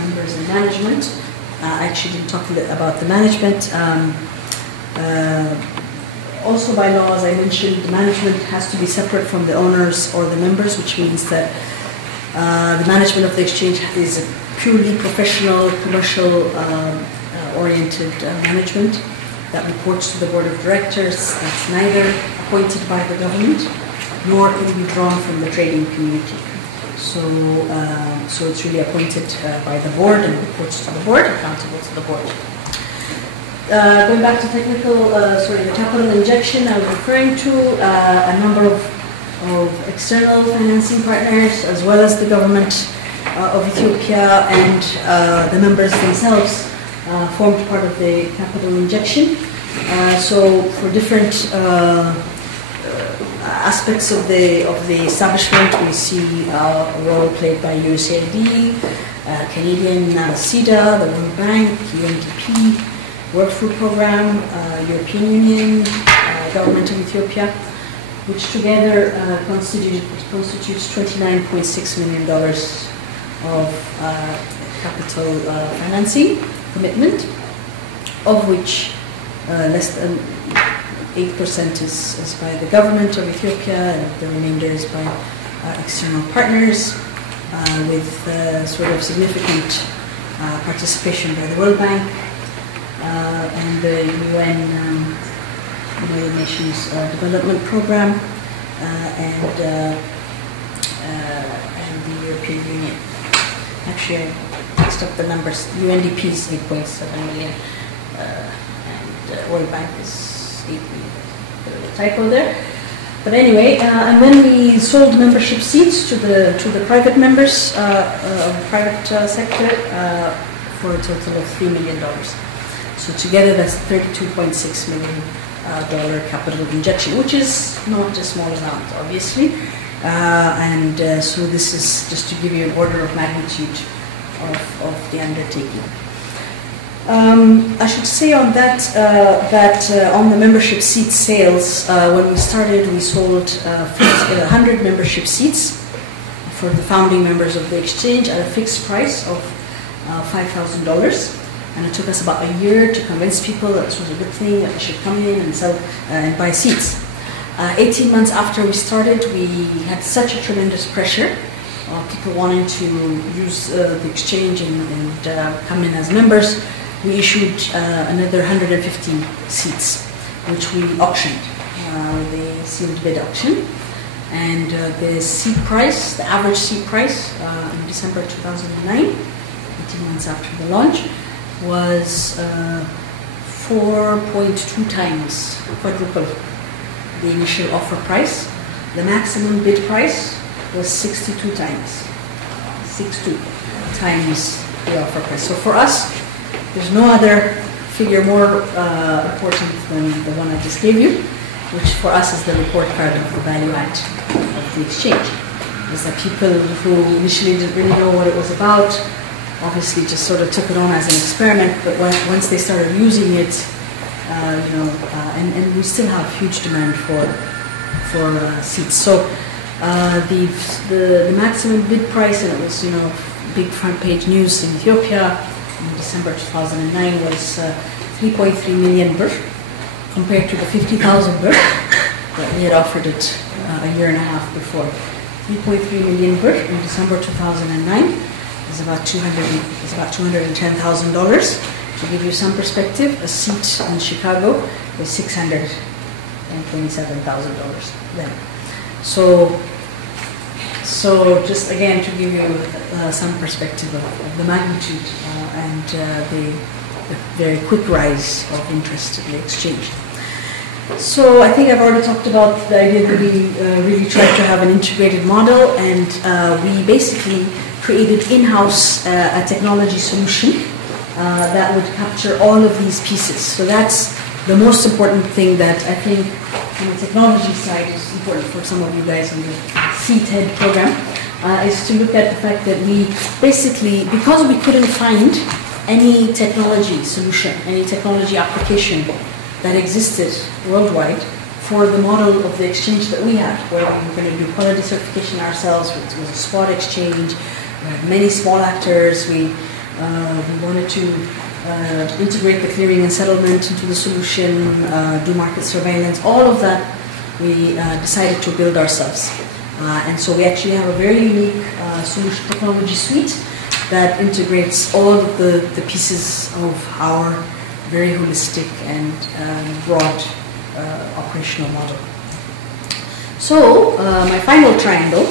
members, and management. I actually didn't talk a bit about the management. Also by law, as I mentioned, the management has to be separate from the owners or the members, which means that the management of the exchange is a purely professional, commercial oriented management that reports to the board of directors. That's neither appointed by the government nor can be drawn from the trading community. So it's really appointed by the board and reports to the board, accountable to the board. Going back to the capital injection I was referring to, a number of external financing partners, as well as the government of Ethiopia and the members themselves formed part of the capital injection. So for different aspects of the establishment, we see a role played by USAID, Canadian CEDA, the World Bank, UNDP, World Food Program, European Union, Government of Ethiopia, which together constitutes $29.6 million of capital financing commitment, of which less than 8% is by the government of Ethiopia, and the remainder is by external partners, with sort of significant participation by the World Bank and the United Nations Development Program and the European Union. Actually, I mixed up the numbers. UNDP is 8.7 million, and World Bank is 8 million. Typo there. But anyway, and then we sold membership seats to the private members of the private sector for a total of $3 million. So together, that's $32.6 million capital injection, which is not a small amount, obviously. So this is just to give you an order of magnitude of the undertaking. I should say on that on the membership seat sales, when we started, we sold 100 membership seats for the founding members of the exchange at a fixed price of $5,000. And it took us about a year to convince people that this was a good thing, that they should come in and sell and buy seats. 18 months after we started, we had such a tremendous pressure of people wanting to use the exchange and come in as members. We issued another 115 seats, which we auctioned. The sealed bid auction. And the seat price, the average seat price in December 2009, 18 months after the launch, was 4.2 times, quadruple the initial offer price. The maximum bid price was 62 times, 62 times the offer price. So for us, there's no other figure more important than the one I just gave you, which for us is the report card of the value add of the exchange. Is that people who initially didn't really know what it was about, obviously just sort of took it on as an experiment, but once they started using it, and we still have huge demand for seats. So the maximum bid price, and it was big front page news in Ethiopia in December 2009, was 3.3 million birr compared to the 50,000 birr but we had offered it a year and a half before. 3.3 million birr in December 2009 is about $210,000. To give you some perspective, a seat in Chicago was $627,000 then. So just again to give you some perspective of the magnitude and the very quick rise of interest in the exchange. So I think I've already talked about the idea that we really tried to have an integrated model, and we basically created in-house a technology solution that would capture all of these pieces. So that's the most important thing that I think on the technology side is important for some of you guys on the CTED program, is to look at the fact that we basically, because we couldn't find any technology solution, any technology application that existed worldwide for the model of the exchange that we had, where we were going to do quality certification ourselves. It was a spot exchange. We had many small actors. We wanted to integrate the clearing and settlement into the solution, do market surveillance. All of that we decided to build ourselves. And so we actually have a very unique solution technology suite that integrates all of the pieces of our very holistic and broad operational model. So my final triangle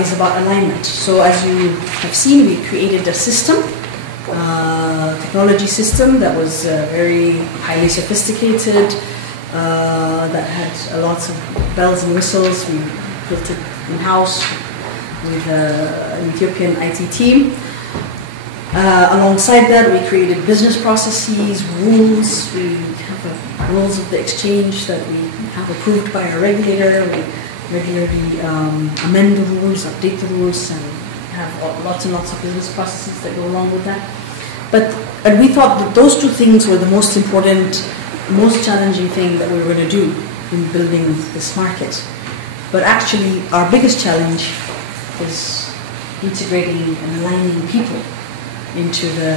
is about alignment. So as you have seen, we created a system, technology system that was very highly sophisticated, that had lots of bells and whistles. We built it in-house with an Ethiopian IT team. Alongside that, we created business processes, rules. We have rules of the exchange that we have approved by our regulator. We regularly amend the rules, update the rules, and have lots and lots of business processes that go along with that. And we thought that those two things were the most important, most challenging thing that we were going to do in building this market. But actually, our biggest challenge was integrating and aligning people into the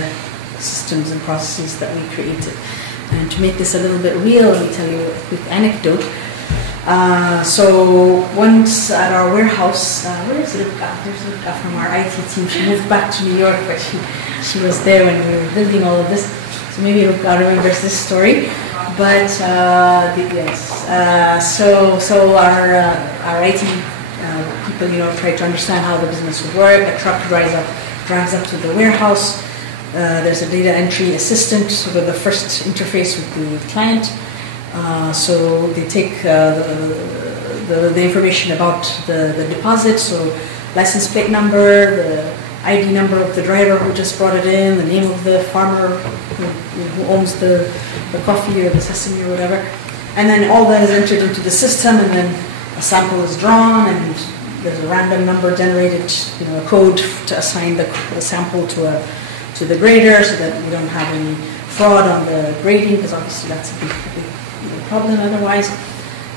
systems and processes that we created. And to make this a little bit real, let me tell you a quick anecdote. So once at our warehouse, where is Rivka? There's Rivka from our IT team. She moved back to New York, but she was there when we were building all of this. So maybe Rivka remembers this story. But yes, so our IT people, try to understand how the business would work. A truck drives up to the warehouse. There's a data entry assistant, sort of the first interface with the client. So they take the information about the deposit, so license plate number, the ID number of the driver who just brought it in, the name of the farmer who owns the coffee or the sesame or whatever. And then all that is entered into the system, and then a sample is drawn, and there's a random number generated, a code to assign the sample to the grader, so that we don't have any fraud on the grading, because obviously that's a big problem otherwise.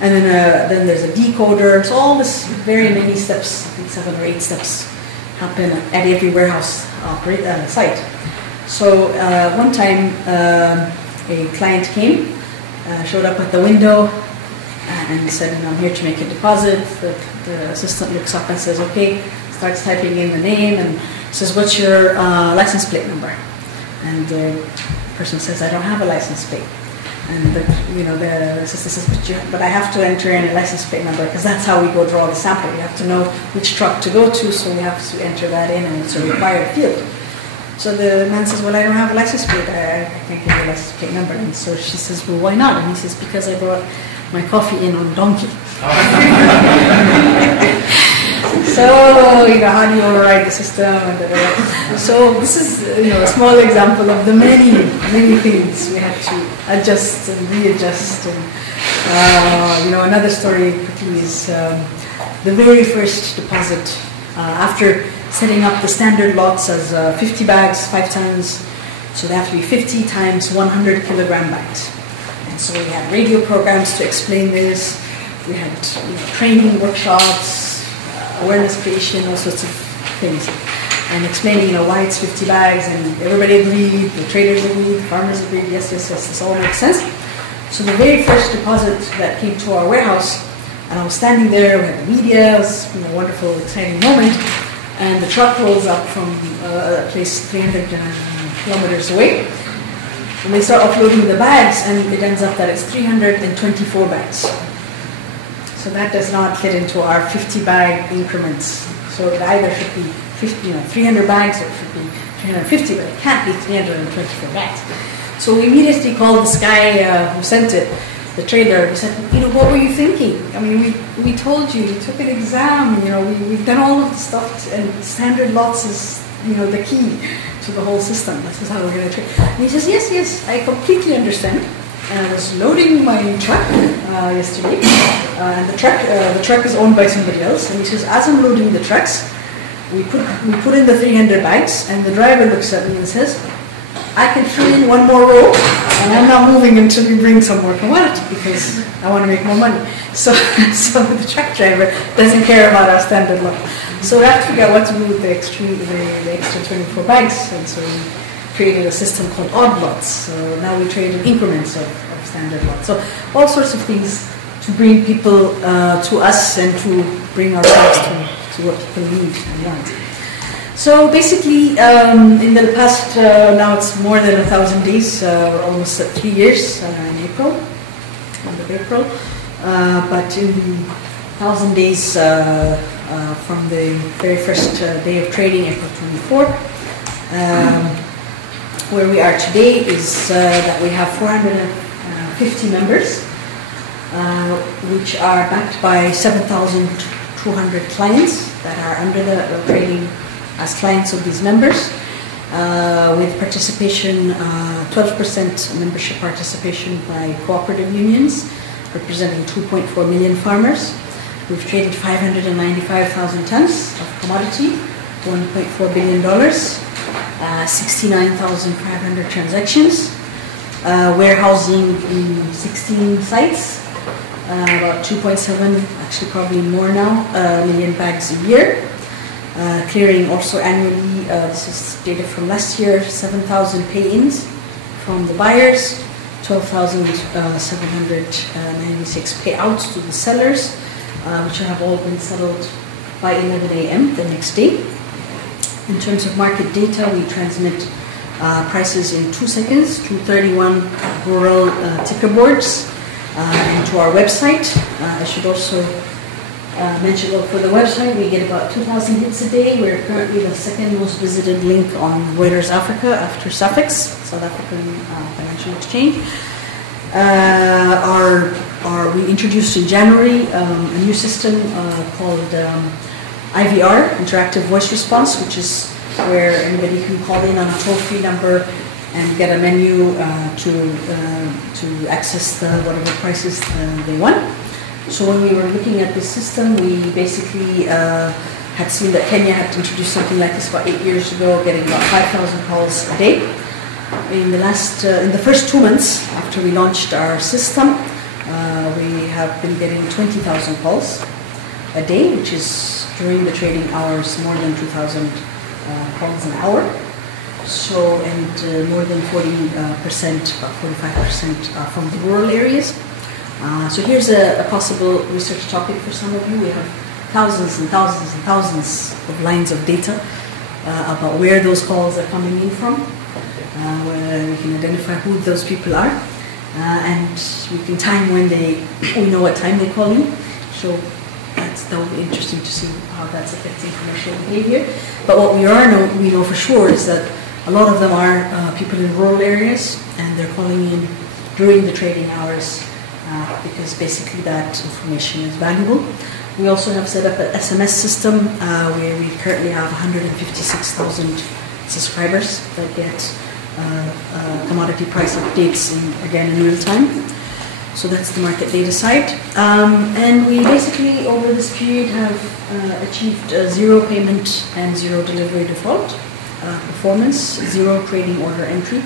And then there's a decoder. So all this very many steps, I think 7 or 8 steps, happen at every warehouse site. So one time a client came, showed up at the window, and said, I'm here to make a deposit. The assistant looks up and says, okay, starts typing in the name and says, what's your license plate number? And the person says, I don't have a license plate. And the assistant says, but I have to enter in a license plate number, because that's how we go draw the sample. We have to know which truck to go to, so we have to enter that in, and it's a required field. So the man says, well, I don't have a license plate. I can't give you a license plate number. And so she says, well, why not? And he says, because I brought my coffee in on donkey. So, how do you override the system? So this is, a small example of the many, many things we had to adjust and readjust. And, another story quickly is the very first deposit. After setting up the standard lots as 50 bags, 5 tons, so they have to be 50 times 100 kilogram bags. And so we had radio programs to explain this. We had training workshops, awareness creation, all sorts of things, and explaining why it's 50 bags, and everybody agreed, the traders agreed, the farmers agreed, yes, this all makes sense. So the very first deposit that came to our warehouse, and I was standing there with the media, it was a wonderful, exciting moment, and the truck rolls up from a place 300 kilometers away, and they start offloading the bags, and it ends up that it's 324 bags. So that does not fit into our 50 bag increments. So it either should be 300 bags or it should be 350, but it can't be 324 bags. So we immediately called this guy who sent it, the trader. We said, what were you thinking? I mean, we told you took an exam, we've done all of the stuff, and standard lots is, the key to the whole system. This is how we're going to trade. And he says, yes, I completely understand. And I was loading my truck yesterday, and the truck is owned by somebody else. And he says, as I'm loading the trucks, we put in the 300 bags, and the driver looks at me and says, I can fill in one more row, and I'm not moving until you bring some more commodity because I want to make more money. So the truck driver doesn't care about our standard lot. So we have to figure out what to do with the extra 24 bags, and so we created a system called odd lots. So now we trade in increments of standard lots. So all sorts of things to bring people to us and to bring our products to what people need and want. So basically, in the past, now it's more than 1,000 days, we're almost at 3 years in April, end of April. But in 1,000 days from the very first day of trading, April 24, where we are today is that we have 450 members, which are backed by 7,200 clients that are under the trading as clients of these members, with participation, 12% membership participation by cooperative unions, representing 2.4 million farmers. We've traded 595,000 tons of commodity, $1.4 billion, 69,500 transactions, warehousing in 16 sites, about 2.7, actually probably more now, million bags a year. Clearing also annually, this is data from last year, 7,000 pay-ins from the buyers, 12,796 payouts to the sellers, which have all been settled by 11 a.m. the next day. In terms of market data, we transmit prices in 2 seconds to 31 rural ticker boards and to our website. I should also mention, well, for the website, we get about 2,000 hits a day. We're currently the second most visited link on Reuters Africa after SAFEX, South African Financial Exchange. We introduced in January a new system called IVR, Interactive Voice Response, which is where anybody can call in on a toll-free number and get a menu to access whatever prices they want. So when we were looking at this system, we basically had seen that Kenya had introduced something like this about 8 years ago, getting about 5,000 calls a day. In the first 2 months after we launched our system, we have been getting 20,000 calls a day, which is during the trading hours more than 2,000 calls an hour. So, and more than 40%, about 45% are from the rural areas. So here's a possible research topic for some of you. We have thousands and thousands and thousands of lines of data about where those calls are coming in from, where we can identify who those people are, and we can time when we know what time they call in. So that will be interesting to see how that's affecting commercial behavior. But what we know for sure is that a lot of them are people in rural areas, and they're calling in during the trading hours. Because basically that information is valuable. We also have set up an SMS system where we currently have 156,000 subscribers that get commodity price updates in real time. So that's the market data side. And we basically over this period have achieved zero payment and zero delivery default performance, zero trading order entry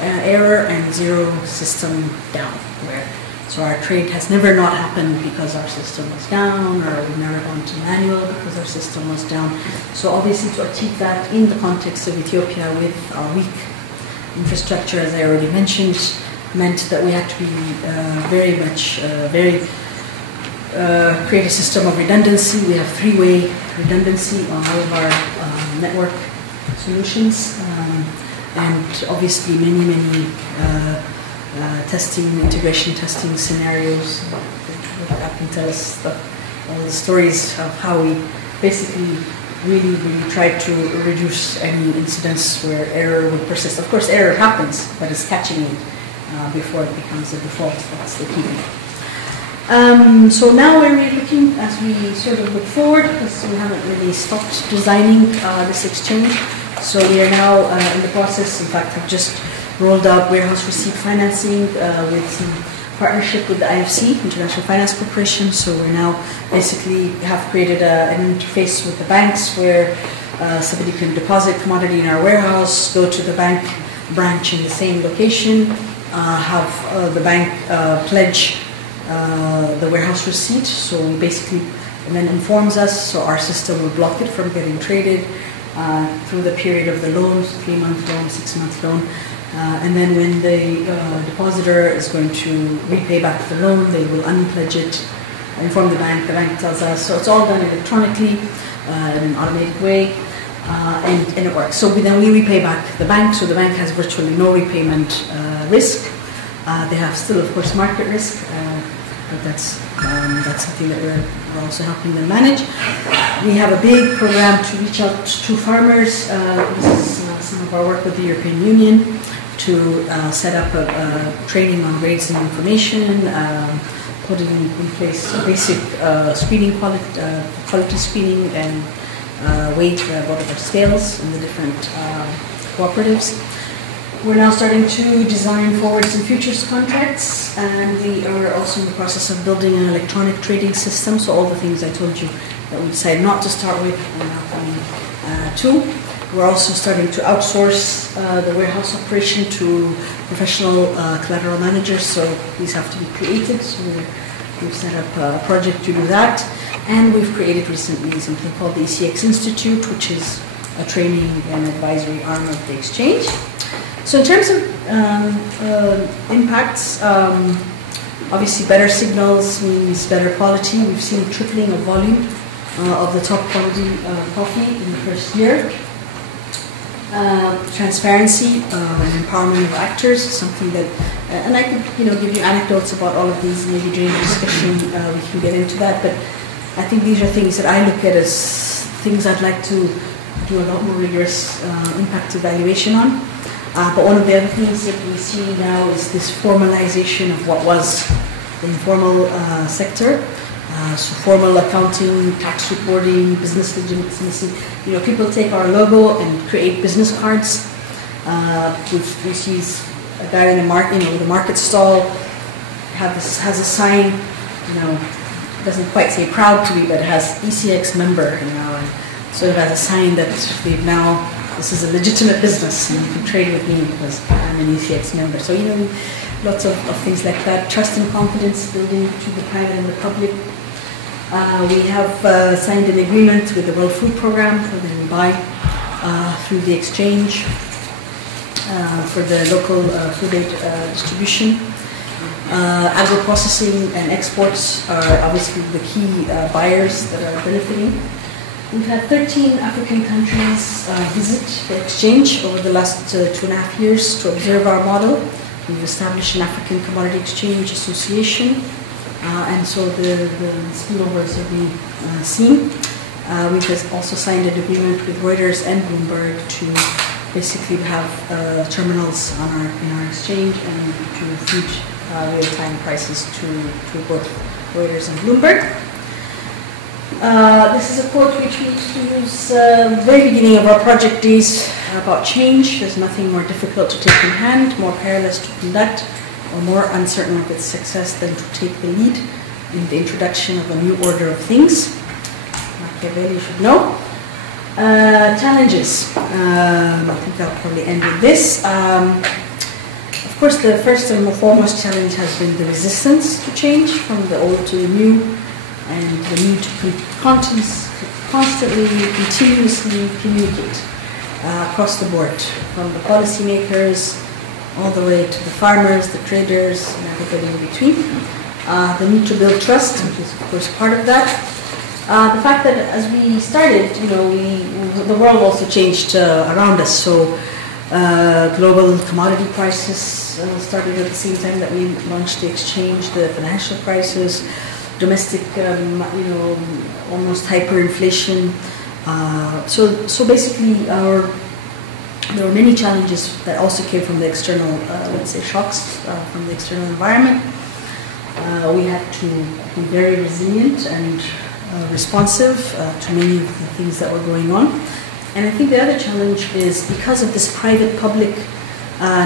error, and zero system downware. So our trade has never not happened because our system was down, or we've never gone to manual because our system was down. So obviously to achieve that in the context of Ethiopia with our weak infrastructure, as I already mentioned, meant that we had to be create a system of redundancy. We have three-way redundancy on all of our network solutions, and obviously many integration testing scenarios. I can tell us all the stories of how we basically really tried to reduce any incidents where error would persist. Of course, error happens, but it's catching it before it becomes the default. That's the key. So now we're really looking, as we sort of look forward, because we haven't really stopped designing this exchange. So we are now in the process. In fact, I've just rolled out warehouse receipt financing with some partnership with the IFC, International Finance Corporation. So we're now basically have created an interface with the banks where somebody can deposit commodity in our warehouse, go to the bank branch in the same location, have the bank pledge the warehouse receipt. So we basically, and then informs us, so our system will block it from getting traded through the period of the loan, 3-month loan, 6-month loan. And then when the depositor is going to repay back the loan, they will unpledge it, inform the bank tells us. So it's all done electronically in an automated way, and it works. So then we repay back the bank, so the bank has virtually no repayment risk. They have still, of course, market risk, but that's something that we're also helping them manage. We have a big program to reach out to farmers. This is some of our work with the European Union to set up a training on grades and information, putting in place a basic screening, quality screening and weight whatever scales in the different cooperatives. We're now starting to design forwards and futures contracts, and we are also in the process of building an electronic trading system. So all the things I told you that we decided not to start with are now coming to. We're also starting to outsource the warehouse operation to professional collateral managers, so these have to be created. So we've set up a project to do that, and we've created recently something called the ECX Institute, which is a training and advisory arm of the exchange. So in terms of impacts, obviously better signals means better quality. We've seen a tripling of volume of the top quality coffee in the first year. Transparency and empowerment of actors, something that, and I could give you anecdotes about all of these. Maybe during the discussion we can get into that. But I think these are things that I look at as things I'd like to do a lot more rigorous impact evaluation on. But one of the other things that we see now is this formalization of what was the informal sector. So formal accounting, tax reporting, business legitimacy. People take our logo and create business cards. We see a guy in the market, the market stall has a sign. Doesn't quite say proud to be, but it has ECX member. And so it has a sign that they've now. This is a legitimate business, and you can trade with me because I'm an ECX member. So lots of things like that. Trust and confidence building between the private and the public. We have signed an agreement with the World Food Programme for the buy through the exchange for the local food aid distribution. Agro-processing and exports are obviously the key buyers that are benefiting. We've had 13 African countries visit the exchange over the last 2.5 years to observe our model. We've established an African Commodity Exchange Association. And so the spillovers have been seen. We've also signed an agreement with Reuters and Bloomberg to basically have terminals in our exchange and to feed real-time prices to both Reuters and Bloomberg. This is a quote which we used to use at the very beginning of our project days about change. There's nothing more difficult to take in hand, more perilous to conduct, or more uncertain of its success than to take the lead in the introduction of a new order of things. Machiavelli should know. Challenges. I think I'll probably end with this. Of course, the first and foremost challenge has been the resistance to change, from the old to the new, and the need to constantly, continuously communicate across the board, from the policymakers, all the way to the farmers, the traders, and everybody in between. The need to build trust, which is of course part of that. The fact that as we started, the world also changed around us. So global commodity prices started at the same time that we launched the exchange, the financial crisis, domestic, almost hyperinflation. So basically, there were many challenges that also came from the external, let's say, shocks from the external environment. We had to be very resilient and responsive to many of the things that were going on. And I think the other challenge is because of this private-public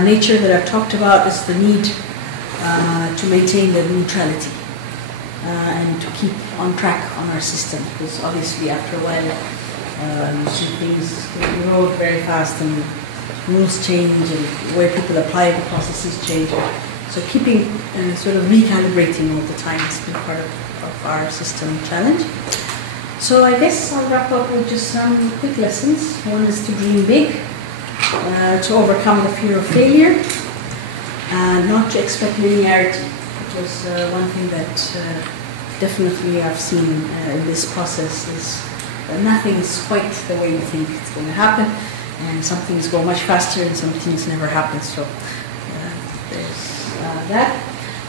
nature that I've talked about, is the need to maintain the neutrality and to keep on track on our system. Because obviously after a while you see things erode very fast and rules change and where people apply the processes change. So keeping and sort of recalibrating all the time has been part of our system challenge. So I guess I'll wrap up with just some quick lessons. One is to dream big, to overcome the fear of failure, not to expect linearity. It was one thing that definitely I've seen in this process is that nothing is quite the way you think it's going to happen, and some things go much faster and some things never happen. So there's that.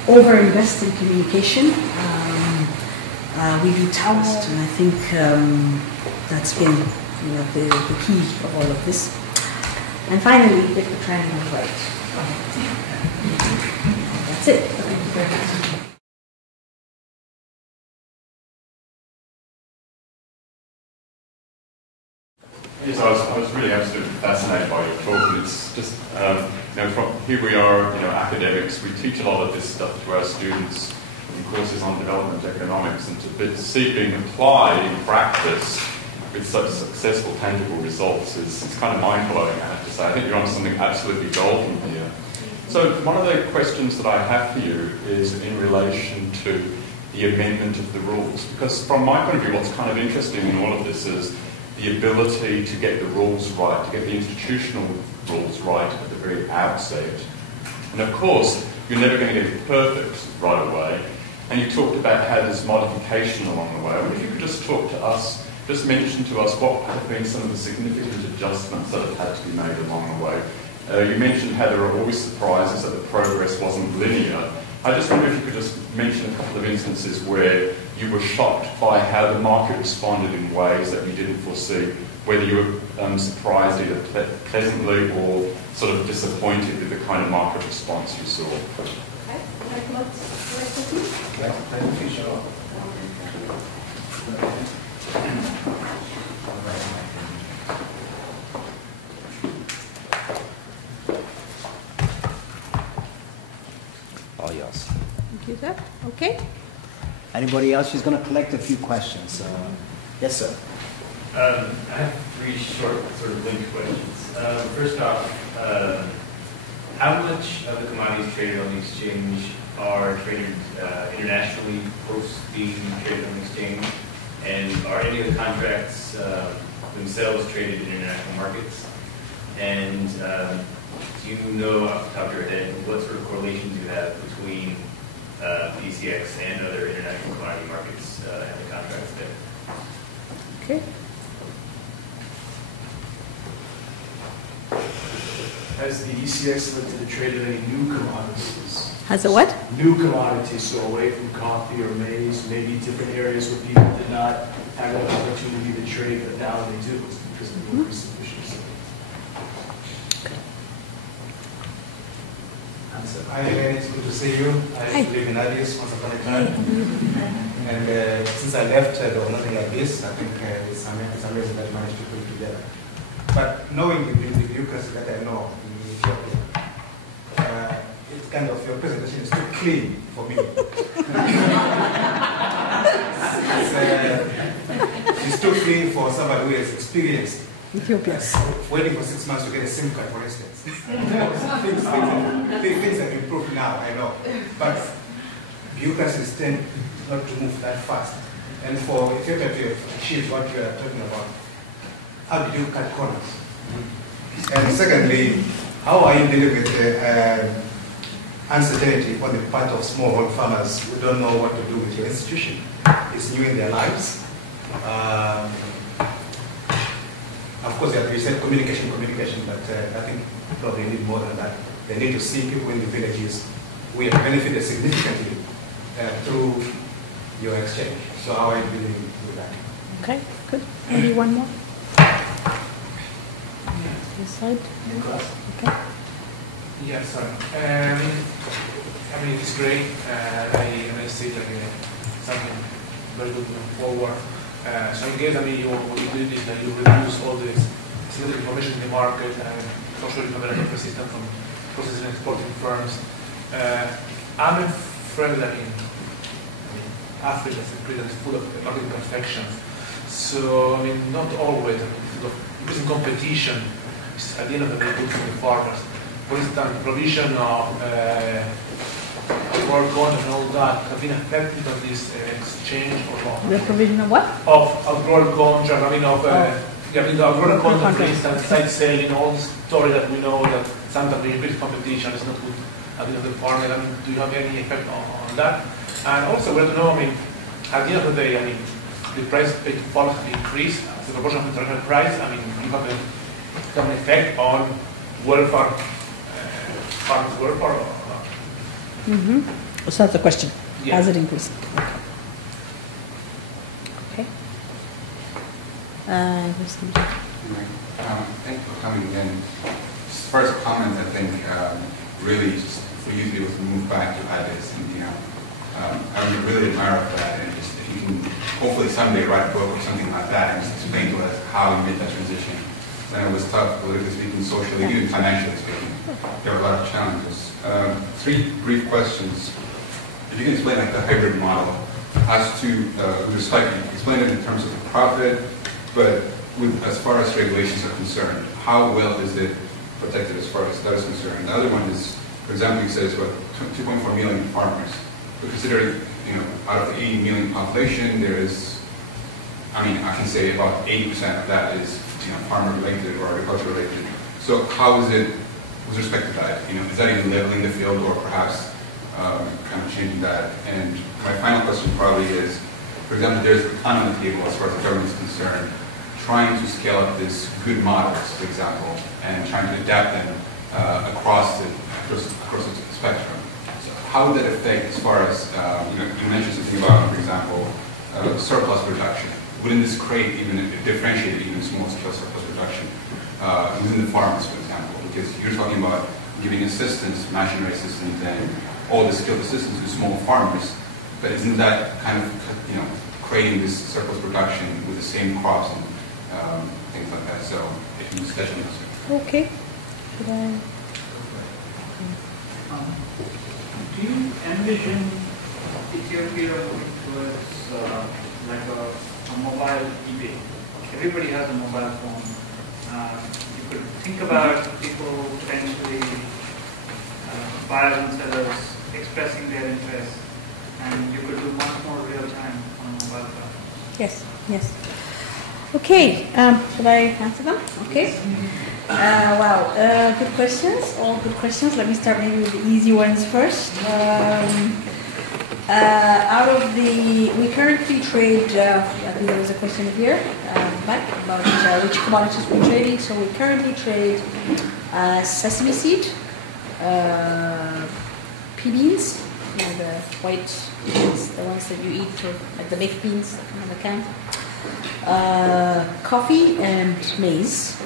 Over-invest in communication. We do trust, and I think that's been the key of all of this. And finally, get the triangle right. That's it. Thank you very much. Yes, I was really absolutely fascinated by your talk. It's just, from here we are, academics. We teach a lot of this stuff to our students in courses on development economics, and to see it being applied in practice with such successful, tangible results is kind of mind-blowing, I have to say. I think you're on something absolutely golden here. So one of the questions that I have for you is in relation to the amendment of the rules, because from my point of view, what's kind of interesting in all of this is the ability to get the rules right, to get the institutional rules right at the very outset. And of course, you're never going to get it perfect right away. And you talked about how there's modification along the way. I wonder if you could just talk to us, just mention to us what have been some of the significant adjustments that have had to be made along the way. You mentioned how there are always surprises, that the progress wasn't linear. I just wonder if you could just mention a couple of instances where you were shocked by how the market responded in ways that you didn't foresee, whether you were surprised either pleasantly or sort of disappointed with the kind of market response you saw. All yours. Thank you, sir. Okay. Anybody else? She's going to collect a few questions. Yes, sir. I have three short, sort of linked questions. First off, how much of the commodities traded on the exchange are traded internationally post being traded on the exchange? And are any of the contracts themselves traded in international markets? And do you know off the top of your head what sort of correlations you have between PCX and other international commodity markets and the contracts there? Okay. Has the ECX looked at the trade of any new commodities? Has a what? New commodities, so away from coffee or maize, maybe different areas where people did not have an opportunity to trade, but now they do because of the increased efficiency. Hi, Eleni, it's good to see you. I used to live in Addis once upon a time. And since I left, there was nothing like this. I think it's amazing that I managed to put it together. But knowing the bureaucracy that I know in Ethiopia, it's kind of, your presentation is too clean for me. It's too clean for somebody who has experienced Ethiopia. Waiting for 6 months to get a SIM card, for instance. things have improved now, I know. But bureaucracies tend not to move that fast. And for Ethiopia to achieve what you are talking about, how do you cut corners? And secondly, how are you dealing with uncertainty on the part of smallholder farmers who don't know what to do with your institution? It's new in their lives. Of course, you said communication, but I think probably need more than that. They need to see people in the villages who have benefited significantly through your exchange. So how are you dealing with that? Okay, good. Maybe one more. This side. Okay. Yeah, sorry. I mean, it's great. I see like something very good moving forward. So I guess, I mean, what you did is that you reduce all this sensitive information in the market and social information persistent from processing and exporting firms. I'm afraid that in Africa, it's full of market imperfections. So, I mean, not always, because in competition, is at the end of the day good for the farmers. For instance, provision of work on and all that have been affected by this exchange or not? The provision of what? Of grower contract, I mean, the grower contract, for instance, side selling, all the story that we know that sometimes the increased competition is not good at the end of the farmer. I mean, do you have any effect on that? And also, we have to know, I mean, at the end of the day, I mean, the price paid to farmers have increased as a proportion of the international price. I mean, you have an effect on welfare, farmers' welfare or not? Mm-hmm. So that's the question. Yeah. Has it increased? Okay. Thank you for coming in. Just first comment, I think, really just for you to be able to move back to Addis and, I would really admire that, and just if you can hopefully someday write a book or something like that and just explain to us how you made that transition. And it was tough, politically speaking, socially, even financially speaking. There were a lot of challenges. 3 brief questions. If you can explain like the hybrid model as to, with respect, explain it in terms of the profit, but as far as regulations are concerned, how well is it protected as far as that is concerned? The other one is, for example, you said it's about 2.4 million farmers. But considering, out of the 80 million population, there is, I can say about 80% of that is, farmer related or agriculture related. So how is it with respect to that? Is that even leveling the field or perhaps kind of changing that? And my final question probably is, for example, there's a ton on the table as far as the government is concerned, trying to scale up this good models, for example, and trying to adapt them across the spectrum. So how would that affect as far as, you mentioned something about, for example, surplus production. Wouldn't this create even a differentiated, even small-scale surplus production within the farmers, for example? Because you're talking about giving assistance, machinery assistance, and all the skilled assistance to small farmers, but isn't that kind of, creating this surplus production with the same crops and things like that? So if you sketch on this. Okay. Should I? Do you envision Ethiopia towards like a mobile eBay? Everybody has a mobile phone. You could think about people potentially buyers and sellers expressing their interest, and you could do much more real time on mobile phone. Yes, yes. Okay, should I answer them? Okay. Wow, good questions, all good questions. Let me start maybe with the easy ones first. Out of we currently trade, I think there was a question here, back about which commodities we're trading. So we currently trade sesame seed, pea beans, the white beans, the ones that you eat, or like the baked beans that come in the can, coffee and maize.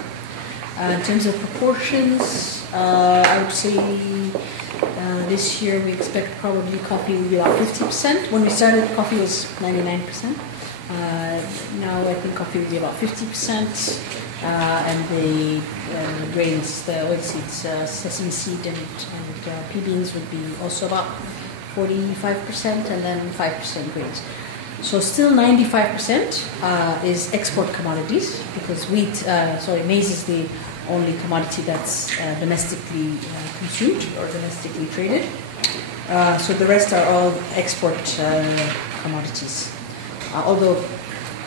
In terms of proportions, I would say this year we expect probably coffee will be about 50%. When we started, coffee was 99%. Now I think coffee will be about 50%. And the grains, the oilseeds, sesame seed and pea beans would be also about 45%, and then 5% grains. So still 95% is export commodities, because maize is the only commodity that's domestically consumed or domestically traded. So the rest are all export commodities. Although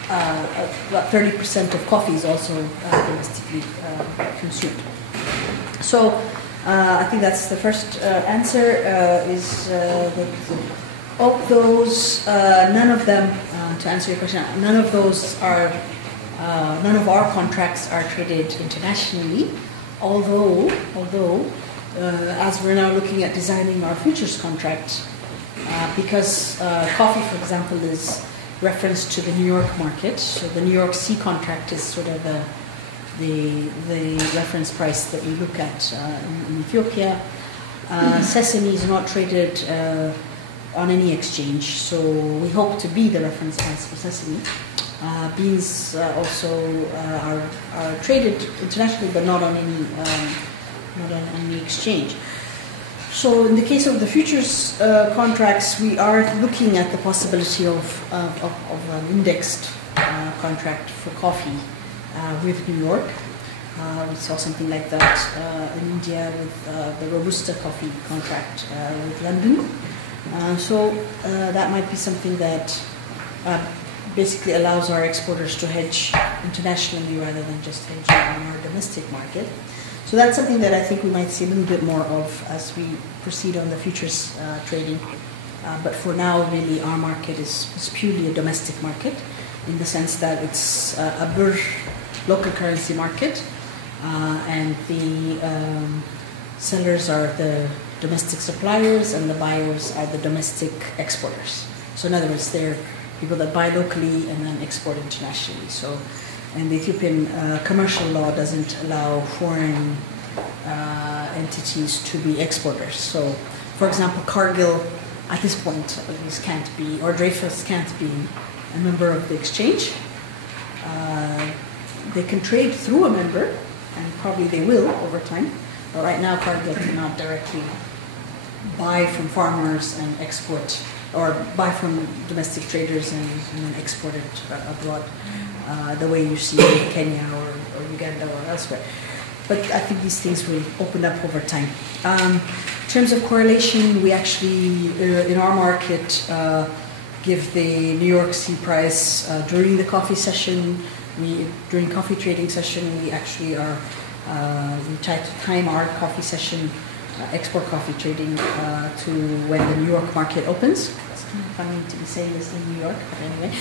about 30% of coffee is also domestically consumed. So I think that's the first answer. Is that of those, none of them, to answer your question, none of those are, none of our contracts are traded internationally. Although, as we're now looking at designing our futures contract, because coffee, for example, is referenced to the New York market, so the New York C contract is sort of the reference price that we look at in Ethiopia. Sesame is not traded on any exchange, so we hope to be the reference price for sesame. Beans also are traded internationally, but not on any exchange. So in the case of the futures contracts, we are looking at the possibility of an indexed contract for coffee with New York. We saw something like that in India with the Robusta coffee contract with London. So that might be something that basically allows our exporters to hedge internationally rather than just hedging on our domestic market. So that's something that I think we might see a little bit more of as we proceed on the futures trading. But for now, really, our market is purely a domestic market in the sense that it's a BUR local currency market, and the sellers are the domestic suppliers and the buyers are the domestic exporters. So in other words, they're people that buy locally and then export internationally. So, and the Ethiopian commercial law doesn't allow foreign entities to be exporters. So, for example, Cargill at this point at least can't be, or Dreyfus can't be a member of the exchange. They can trade through a member, and probably they will over time. But right now, Cargill cannot directly buy from farmers and export, or buy from domestic traders and then export it abroad, the way you see in Kenya or Uganda or elsewhere. But I think these things will open up over time. In terms of correlation, we actually, in our market, give the New York C price during the coffee session. During coffee trading session, we actually are, we try to time our coffee session, export coffee trading, to when the New York market opens. It's kind of funny to be saying this in New York, but anyway.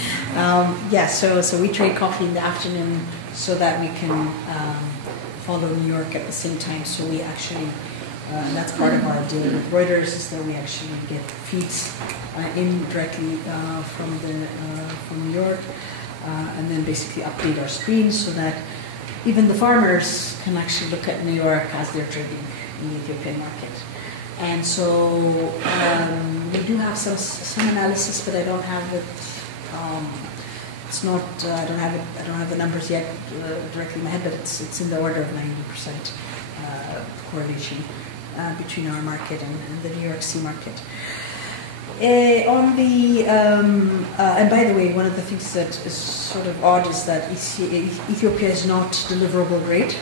So we trade coffee in the afternoon so that we can follow New York at the same time. So we actually, that's part of our deal with Reuters, is that we actually get feeds in directly from New York, and then basically update our screens so that even the farmers can actually look at New York as they're trading in the Ethiopian market. And so we do have some analysis, but I don't have it. It's not. I don't have it. I don't have the numbers yet directly in my head, but it's in the order of 90% correlation between our market and the New York C market. On the and by the way, one of the things that is sort of odd is that Ethiopia is not deliverable grade.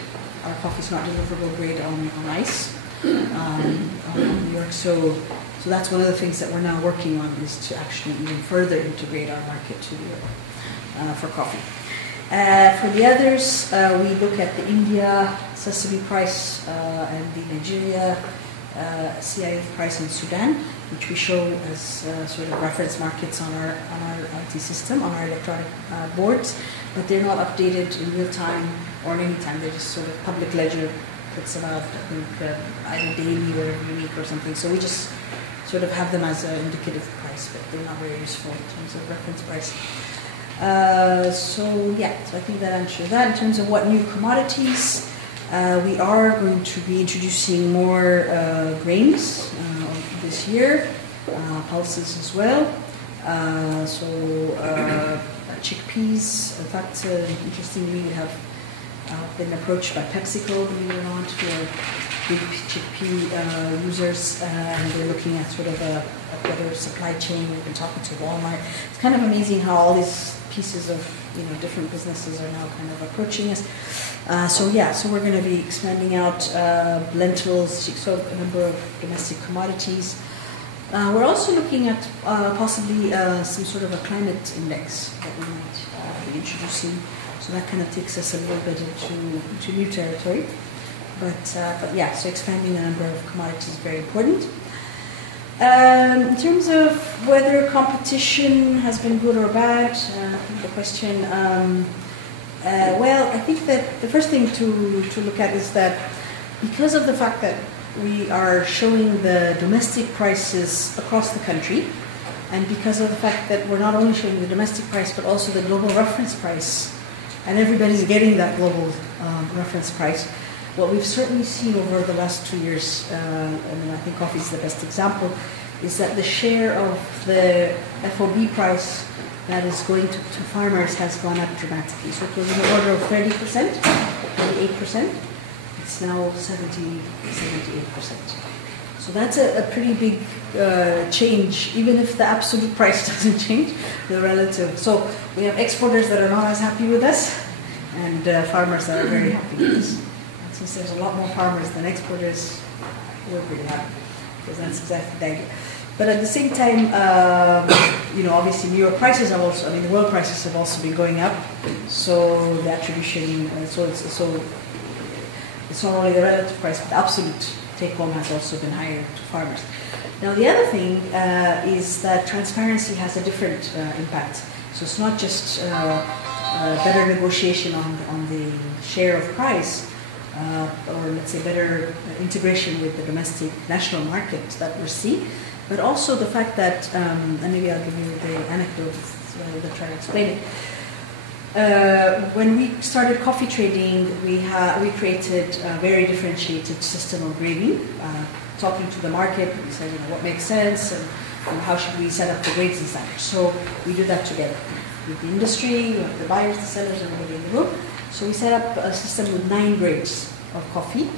Our coffee is not deliverable grade on ice on New York. So that's one of the things that we're now working on, is to actually even further integrate our market to Europe for coffee. For the others, we look at the India sesame price and the Nigeria CIF price in Sudan, which we show as sort of reference markets on our IT system, on our electronic boards, but they're not updated in real time or in any time. They're just sort of public ledger puts them out, I think, either daily or every week or something. So we just sort of have them as an indicative price, but they're not very useful in terms of reference price. So I think that answers that. In terms of what new commodities, we are going to be introducing more grains this year, pulses as well. Chickpeas. In fact, interestingly, we have been approached by PepsiCo, believe it or not, who are big chickpea users, and they're looking at sort of a better supply chain. We've been talking to Walmart. It's kind of amazing how all these pieces of different businesses are now kind of approaching us. So we're going to be expanding out lentils, so a number of domestic commodities. We're also looking at possibly some sort of a climate index that we might be introducing. So that kind of takes us a little bit into new territory. But yeah, so expanding the number of commodities is very important. In terms of whether competition has been good or bad, I think the question, well, I think that the first thing to look at is that because of the fact that we are showing the domestic prices across the country, and because of the fact that we're not only showing the domestic price but also the global reference price, and everybody's getting that global reference price, what we've certainly seen over the last 2 years, and I think coffee is the best example, is that the share of the FOB price that is going to farmers has gone up dramatically. So it was in the order of 30%, 28%. It's now 78%. So that's a pretty big change, even if the absolute price doesn't change, the relative. So we have exporters that are not as happy with us, and farmers that are very happy with us. And since there's a lot more farmers than exporters, we're pretty happy, because that's exactly the idea. But at the same time, obviously New York prices have also, the world prices have also been going up. So the attribution, it's not only the relative price, but the absolute take-home has also been higher to farmers. Now the other thing is that transparency has a different impact. So it's not just better negotiation on the share of price, or let's say better integration with the domestic national market that we're seeing, but also the fact that, and maybe I'll give you the anecdote to try to explain it. When we started coffee trading, we created a very differentiated system of grading, talking to the market. We said, what makes sense, and how should we set up the grades and standards. So we did that together with the industry, with the buyers, the sellers, everybody in the room. So we set up a system with 9 grades of coffee,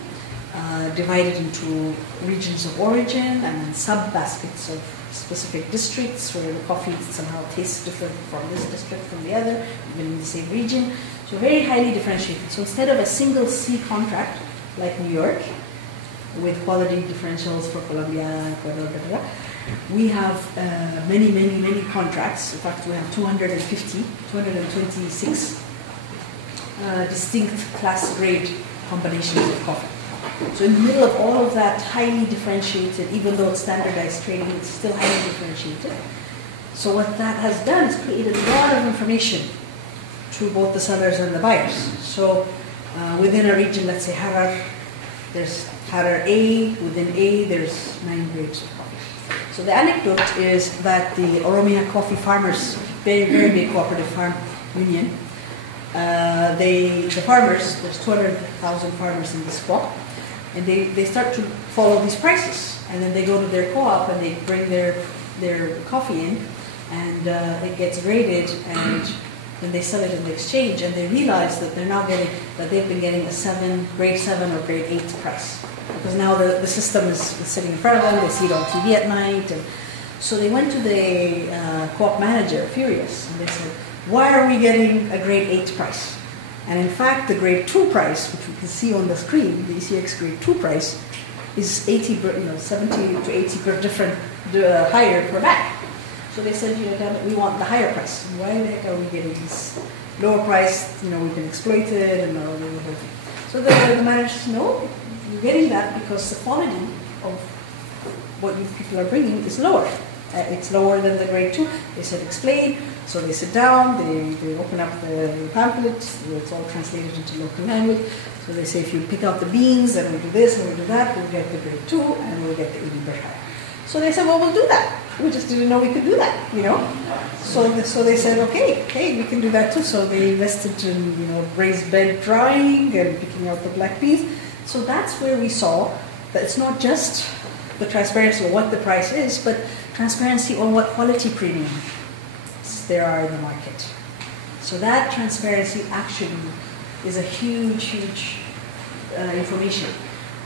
divided into regions of origin and then sub-baskets of specific districts where the coffee somehow tastes different from this district, from the other, even in the same region. So very highly differentiated. So instead of a single C contract like New York, with quality differentials for Colombia, Ecuador, we have many contracts. In fact, we have 226 distinct class grade combinations of coffee. So in the middle of all of that highly differentiated, even though it's standardized trading, it's still highly differentiated. So what that has done is created a lot of information to both the sellers and the buyers. So within a region, let's say Harar, there's Harar A, within A there's 9 grades of coffee. So the anecdote is that the Oromia Coffee Farmers, very big cooperative farm union, the farmers, there's 200,000 farmers in this co-op, and they start to follow these prices, and then they go to their co-op and they bring their coffee in, and it gets graded, and then they sell it in the exchange, and they realize that they've been getting a grade 7 or grade 8 price, because now the system is sitting in front of them, they see it on TV at night, and so they went to the co-op manager, furious, and they said, why are we getting a grade 8 price? And in fact, the grade 2 price, which we can see on the screen, the ECX grade 2 price, is 70 to 80 different higher per bag. So they said, damn it, we want the higher price. Why the heck are we getting this lower price? We've been exploited and all the whole thing. So the manager said, no, you're getting that because the quality of what you people are bringing is lower. It's lower than the grade 2. They said, explain. So they sit down, they open up the pamphlet, it's all translated into local language. So they say, if you pick out the beans and we do this and we do that, we'll get the grade 2 and we'll get the 80 per higher. So they said, well, we'll do that. We just didn't know we could do that, So they said, okay, we can do that too. So they invested in, raised bed drying and picking out the black beans. So that's where we saw that it's not just the transparency of what the price is, but transparency on what quality premium there are in the market. So that transparency actually is a huge information,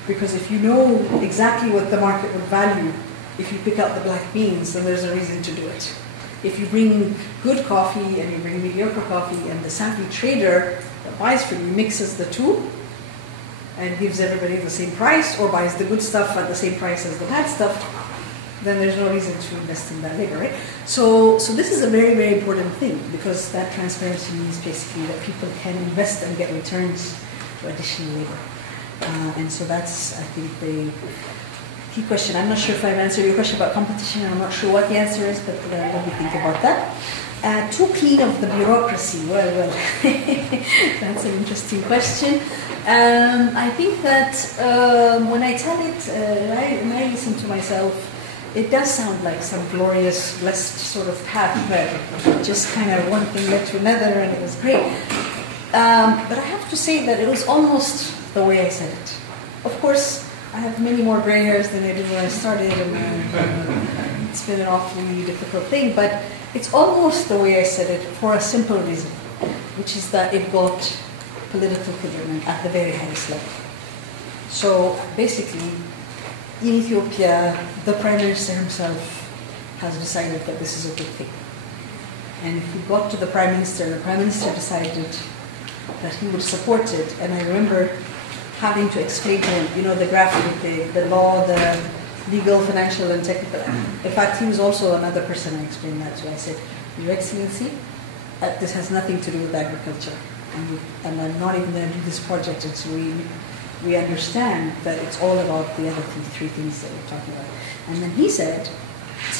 because if you know exactly what the market would value, if you pick out the black beans, then there's a reason to do it. If you bring good coffee and you bring mediocre coffee, and the savvy trader that buys from you mixes the two and gives everybody the same price, or buys the good stuff at the same price as the bad stuff, then there's no reason to invest in that labor, right? So this is a very important thing, because that transparency means basically that people can invest and get returns to additional labor. And so that's, I think, the key question. I'm not sure if I've answered your question about competition. I'm not sure what the answer is, but let me think about that. Too clean of the bureaucracy. Well, that's an interesting question. I think that when I tell it, when I listen to myself, it does sound like some glorious, blessed sort of path, but just kind of one thing led to another, and it was great. But I have to say that it was almost the way I said it. Of course, I have many more gray hairs than I did when I started, and it's been an awfully difficult thing, but it's almost the way I said it for a simple reason, which is that it got political commitment at the very highest level. So basically, in Ethiopia, the Prime Minister himself has decided that this is a good thing. And if we got to the Prime Minister decided that he would support it. And I remember having to explain to him, the graph with the law, the legal, financial, and technical. In fact, he was also another person I explained that to. I said, Your Excellency, this has nothing to do with agriculture. And I'm not even going to do this project until we understand that it's all about the other three things that we're talking about. And then he said,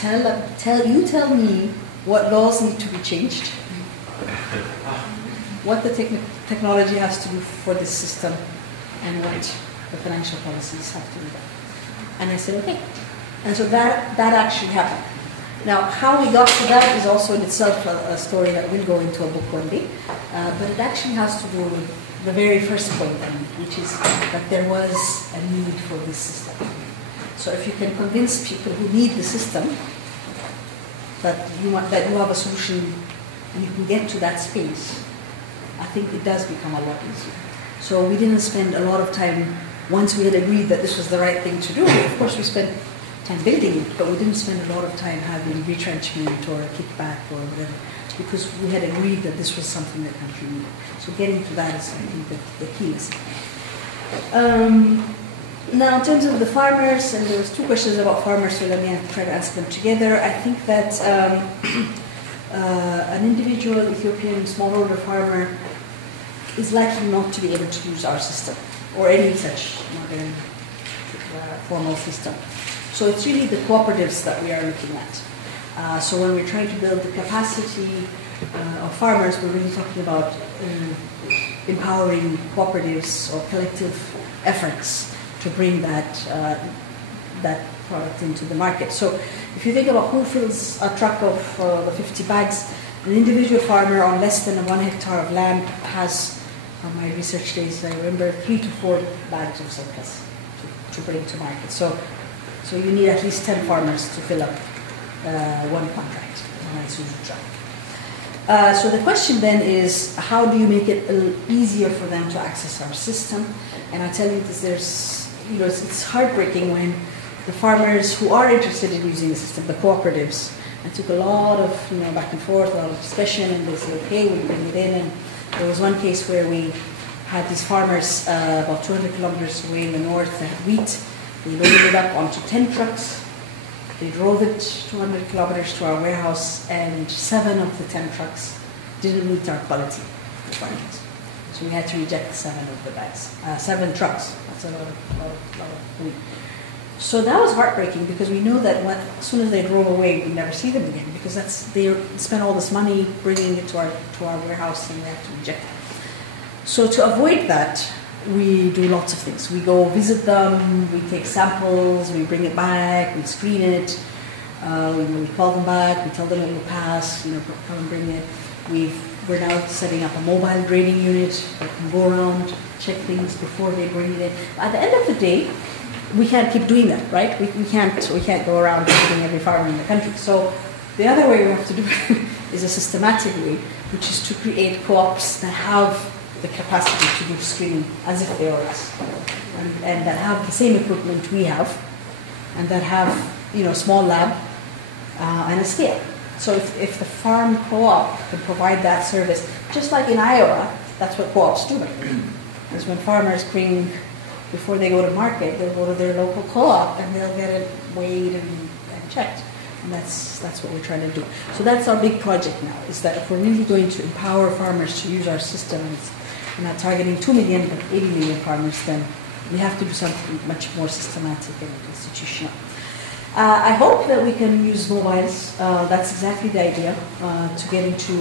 tell me what laws need to be changed, what the technology has to do for this system, and what the financial policies have to do. And I said, okay. And so that actually happened. Now, how we got to that is also in itself a story that will go into a book one day. But it actually has to do with the very first point, which is that there was a need for this system. So if you can convince people who need the system that you have a solution and you can get to that space, I think it does become a lot easier. So we didn't spend a lot of time, once we had agreed that this was the right thing to do. Of course, we spent time building it, but we didn't spend a lot of time having retrenchment or kickback or whatever, because we had agreed that this was something the country needed. So getting to that is, I think, the key. Now, in terms of the farmers, and there was two questions about farmers, so let me try to answer them together. I think that an individual Ethiopian smallholder farmer is likely not to be able to use our system or any such modern formal system. So it's really the cooperatives that we are looking at. So when we're trying to build the capacity of farmers, we're really talking about empowering cooperatives or collective efforts to bring that product into the market. So if you think about who fills a truck of the 50 bags, an individual farmer on less than 1 hectare of land has, on my research days, I remember 3 to 4 bags of surplus to bring to market. So you need at least 10 farmers to fill up one contract, one Isuzu truck. So the question then is, how do you make it easier for them to access our system? And I tell you this, it's heartbreaking when the farmers who are interested in using the system, the cooperatives, and took a lot of back and forth, a lot of discussion, and they said, okay, we'll bring it in. And there was one case where we had these farmers about 200 kilometers away in the north that had wheat. They loaded it up onto 10 trucks. They drove it 200 kilometers to our warehouse, and 7 of the 10 trucks didn't meet our quality requirements. So we had to reject 7 of the bags. 7 trucks. That's a lot of wheat. So that was heartbreaking, because we know that as soon as they drove away, we never see them again, because they spent all this money bringing it to our warehouse, and we have to reject it. So to avoid that, we do lots of things. We go visit them, we take samples, we bring it back, we screen it, we call them back, we tell them it will pass, come and bring it. We're now setting up a mobile grading unit that can go around, check things before they bring it in. At the end of the day, we can't keep doing that, right? We can't go around visiting every farmer in the country. So the other way we have to do it is a systematic way, which is to create co-ops that have the capacity to do screening as if they are us, and that have the same equipment we have, and that have small lab and a scale. So if the farm co-op can provide that service, just like in Iowa, that's what co-ops do. Because when farmers bring, before they go to market, they'll go to their local co-op and they'll get it weighed and checked. And that's what we're trying to do. So that's our big project now, is that if we're really going to empower farmers to use our system, we're not targeting 2 million, but 80 million farmers, then We have to do something much more systematic and institutional. I hope that we can use mobiles. That's exactly the idea, to get into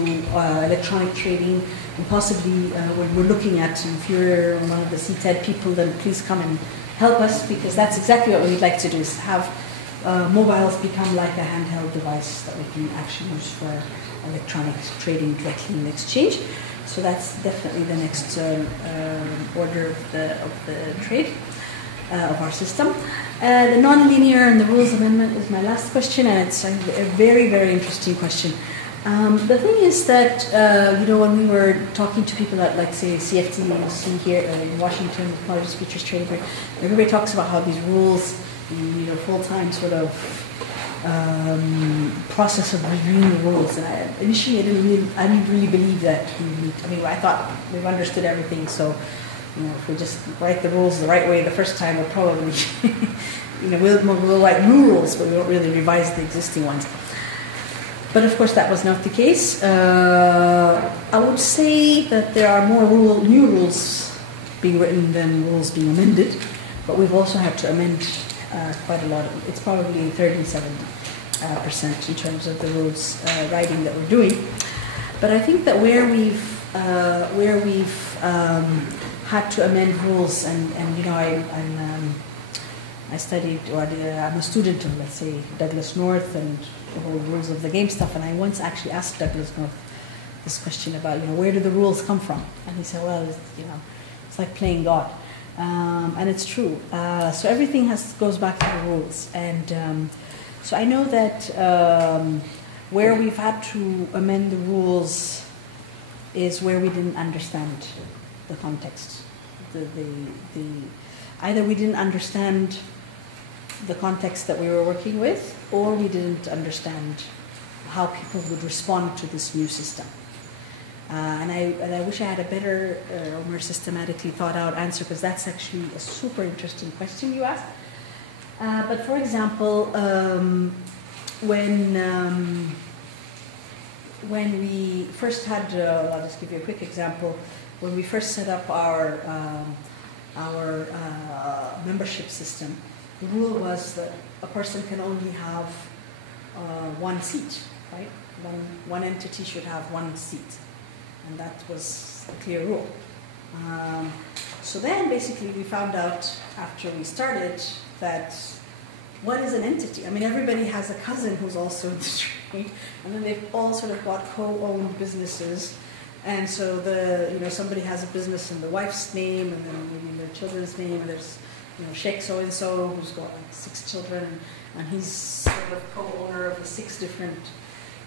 electronic trading, and possibly we're looking at, if you're one of the CTED people, then please come and help us, because that's exactly what we'd like to do, is have mobiles become like a handheld device that we can actually use for electronic trading directly in the exchange. So that's definitely the next order of the trade of our system. The non-linear and the rules amendment is my last question, and it's a very, very interesting question. The thing is that, when we were talking to people at, like, say, CFTC here in Washington, Commodities Futures Trading Group, everybody talks about how these rules, full-time sort of process of reviewing the rules. And initially, I didn't really believe that we need. I mean, I thought we've understood everything, so if we just write the rules the right way the first time, we'll probably, we'll write new rules, but we won't really revise the existing ones. But of course, that was not the case. I would say that there are more new rules being written than rules being amended, but we've also had to amend quite a lot. It's probably 30-70% in terms of the rules writing that we're doing. But I think that where we've had to amend rules, and I studied, or I'm a student of, let's say, Douglas North and the whole rules of the game stuff, and I once actually asked Douglas North this question about, where do the rules come from? And he said, well, it's like playing God. And it's true. So everything goes back to the rules. And so I know that where we've had to amend the rules is where we didn't understand the context. Either we didn't understand the context that we were working with, or we didn't understand how people would respond to this new system. And I wish I had a better or more systematically thought out answer, because that's actually a super interesting question you asked. But for example, when we first had, I'll just give you a quick example. When we first set up our membership system, the rule was that a person can only have one seat, right? One entity should have one seat. And that was a clear rule. So then basically we found out after we started that what is an entity? I mean, everybody has a cousin who's also in the trade, and then they've all sort of got co-owned businesses. And so somebody has a business in the wife's name, and then maybe in their children's name, and there's Sheikh so-and-so who's got like 6 children, and he's sort of co-owner of the 6 different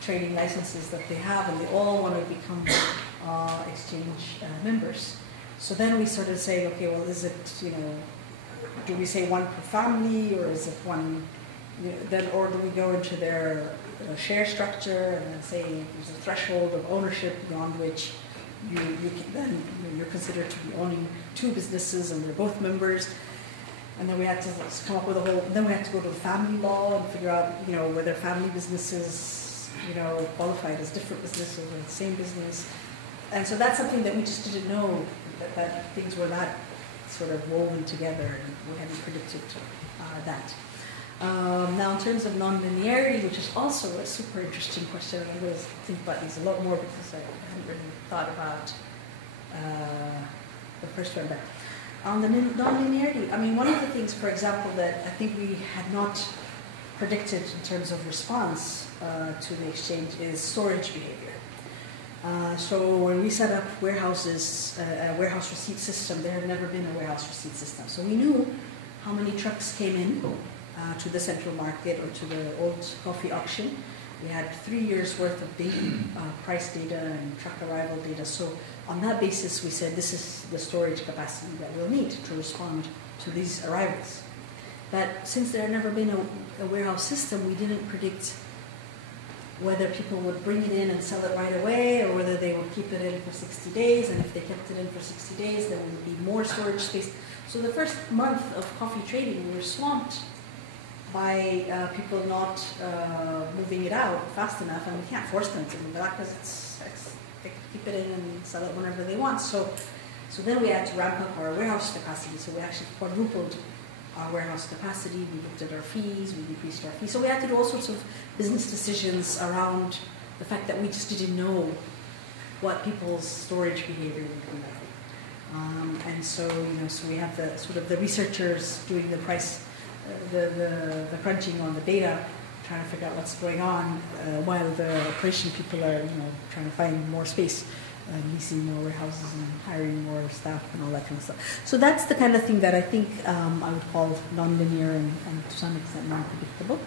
trading licenses that they have, and they all want to become exchange members. So then we started saying, okay, well, is it, do we say one per family, or is it one, or do we go into their share structure and then say there's a threshold of ownership beyond which you're considered to be owning 2 businesses and they're both members. And then we had to come up with then we had to go to the family law and figure out, whether family businesses, qualified as different businesses or the same business. And so that's something that we just didn't know, that things were that sort of woven together, and we hadn't predicted that. Now, in terms of non-linearity, which is also a super interesting question, and I'm going to think about these a lot more because I hadn't really thought about the first one. But on the non-linearity, I mean, one of the things, for example, that I think we had not predicted in terms of response to the exchange is storage behavior. So when we set up warehouses, a warehouse receipt system, there had never been a warehouse receipt system. So we knew how many trucks came in to the central market or to the old coffee auction. We had 3 years worth of data, price data and truck arrival data. So on that basis, we said this is the storage capacity that we'll need to respond to these arrivals. But since there had never been a warehouse system, we didn't predict whether people would bring it in and sell it right away, or whether they would keep it in for 60 days. And if they kept it in for 60 days, there would be more storage space. So the first month of coffee trading, we were swamped by people not moving it out fast enough, and we can't force them to move it out because they keep it in and sell it whenever they want. So So then we had to ramp up our warehouse capacity. So we actually quadrupled our warehouse capacity. We looked at our fees, we decreased our fees. So we had to do all sorts of business decisions around the fact that we just didn't know what people's storage behavior would be like. And so, so we have the sort of the researchers doing the price, the crunching on the data, trying to figure out what's going on, while the operation people are, trying to find more space, leasing more warehouses and hiring more staff and all that kind of stuff. So that's the kind of thing that I think I would call nonlinear and to some extent non-predictable.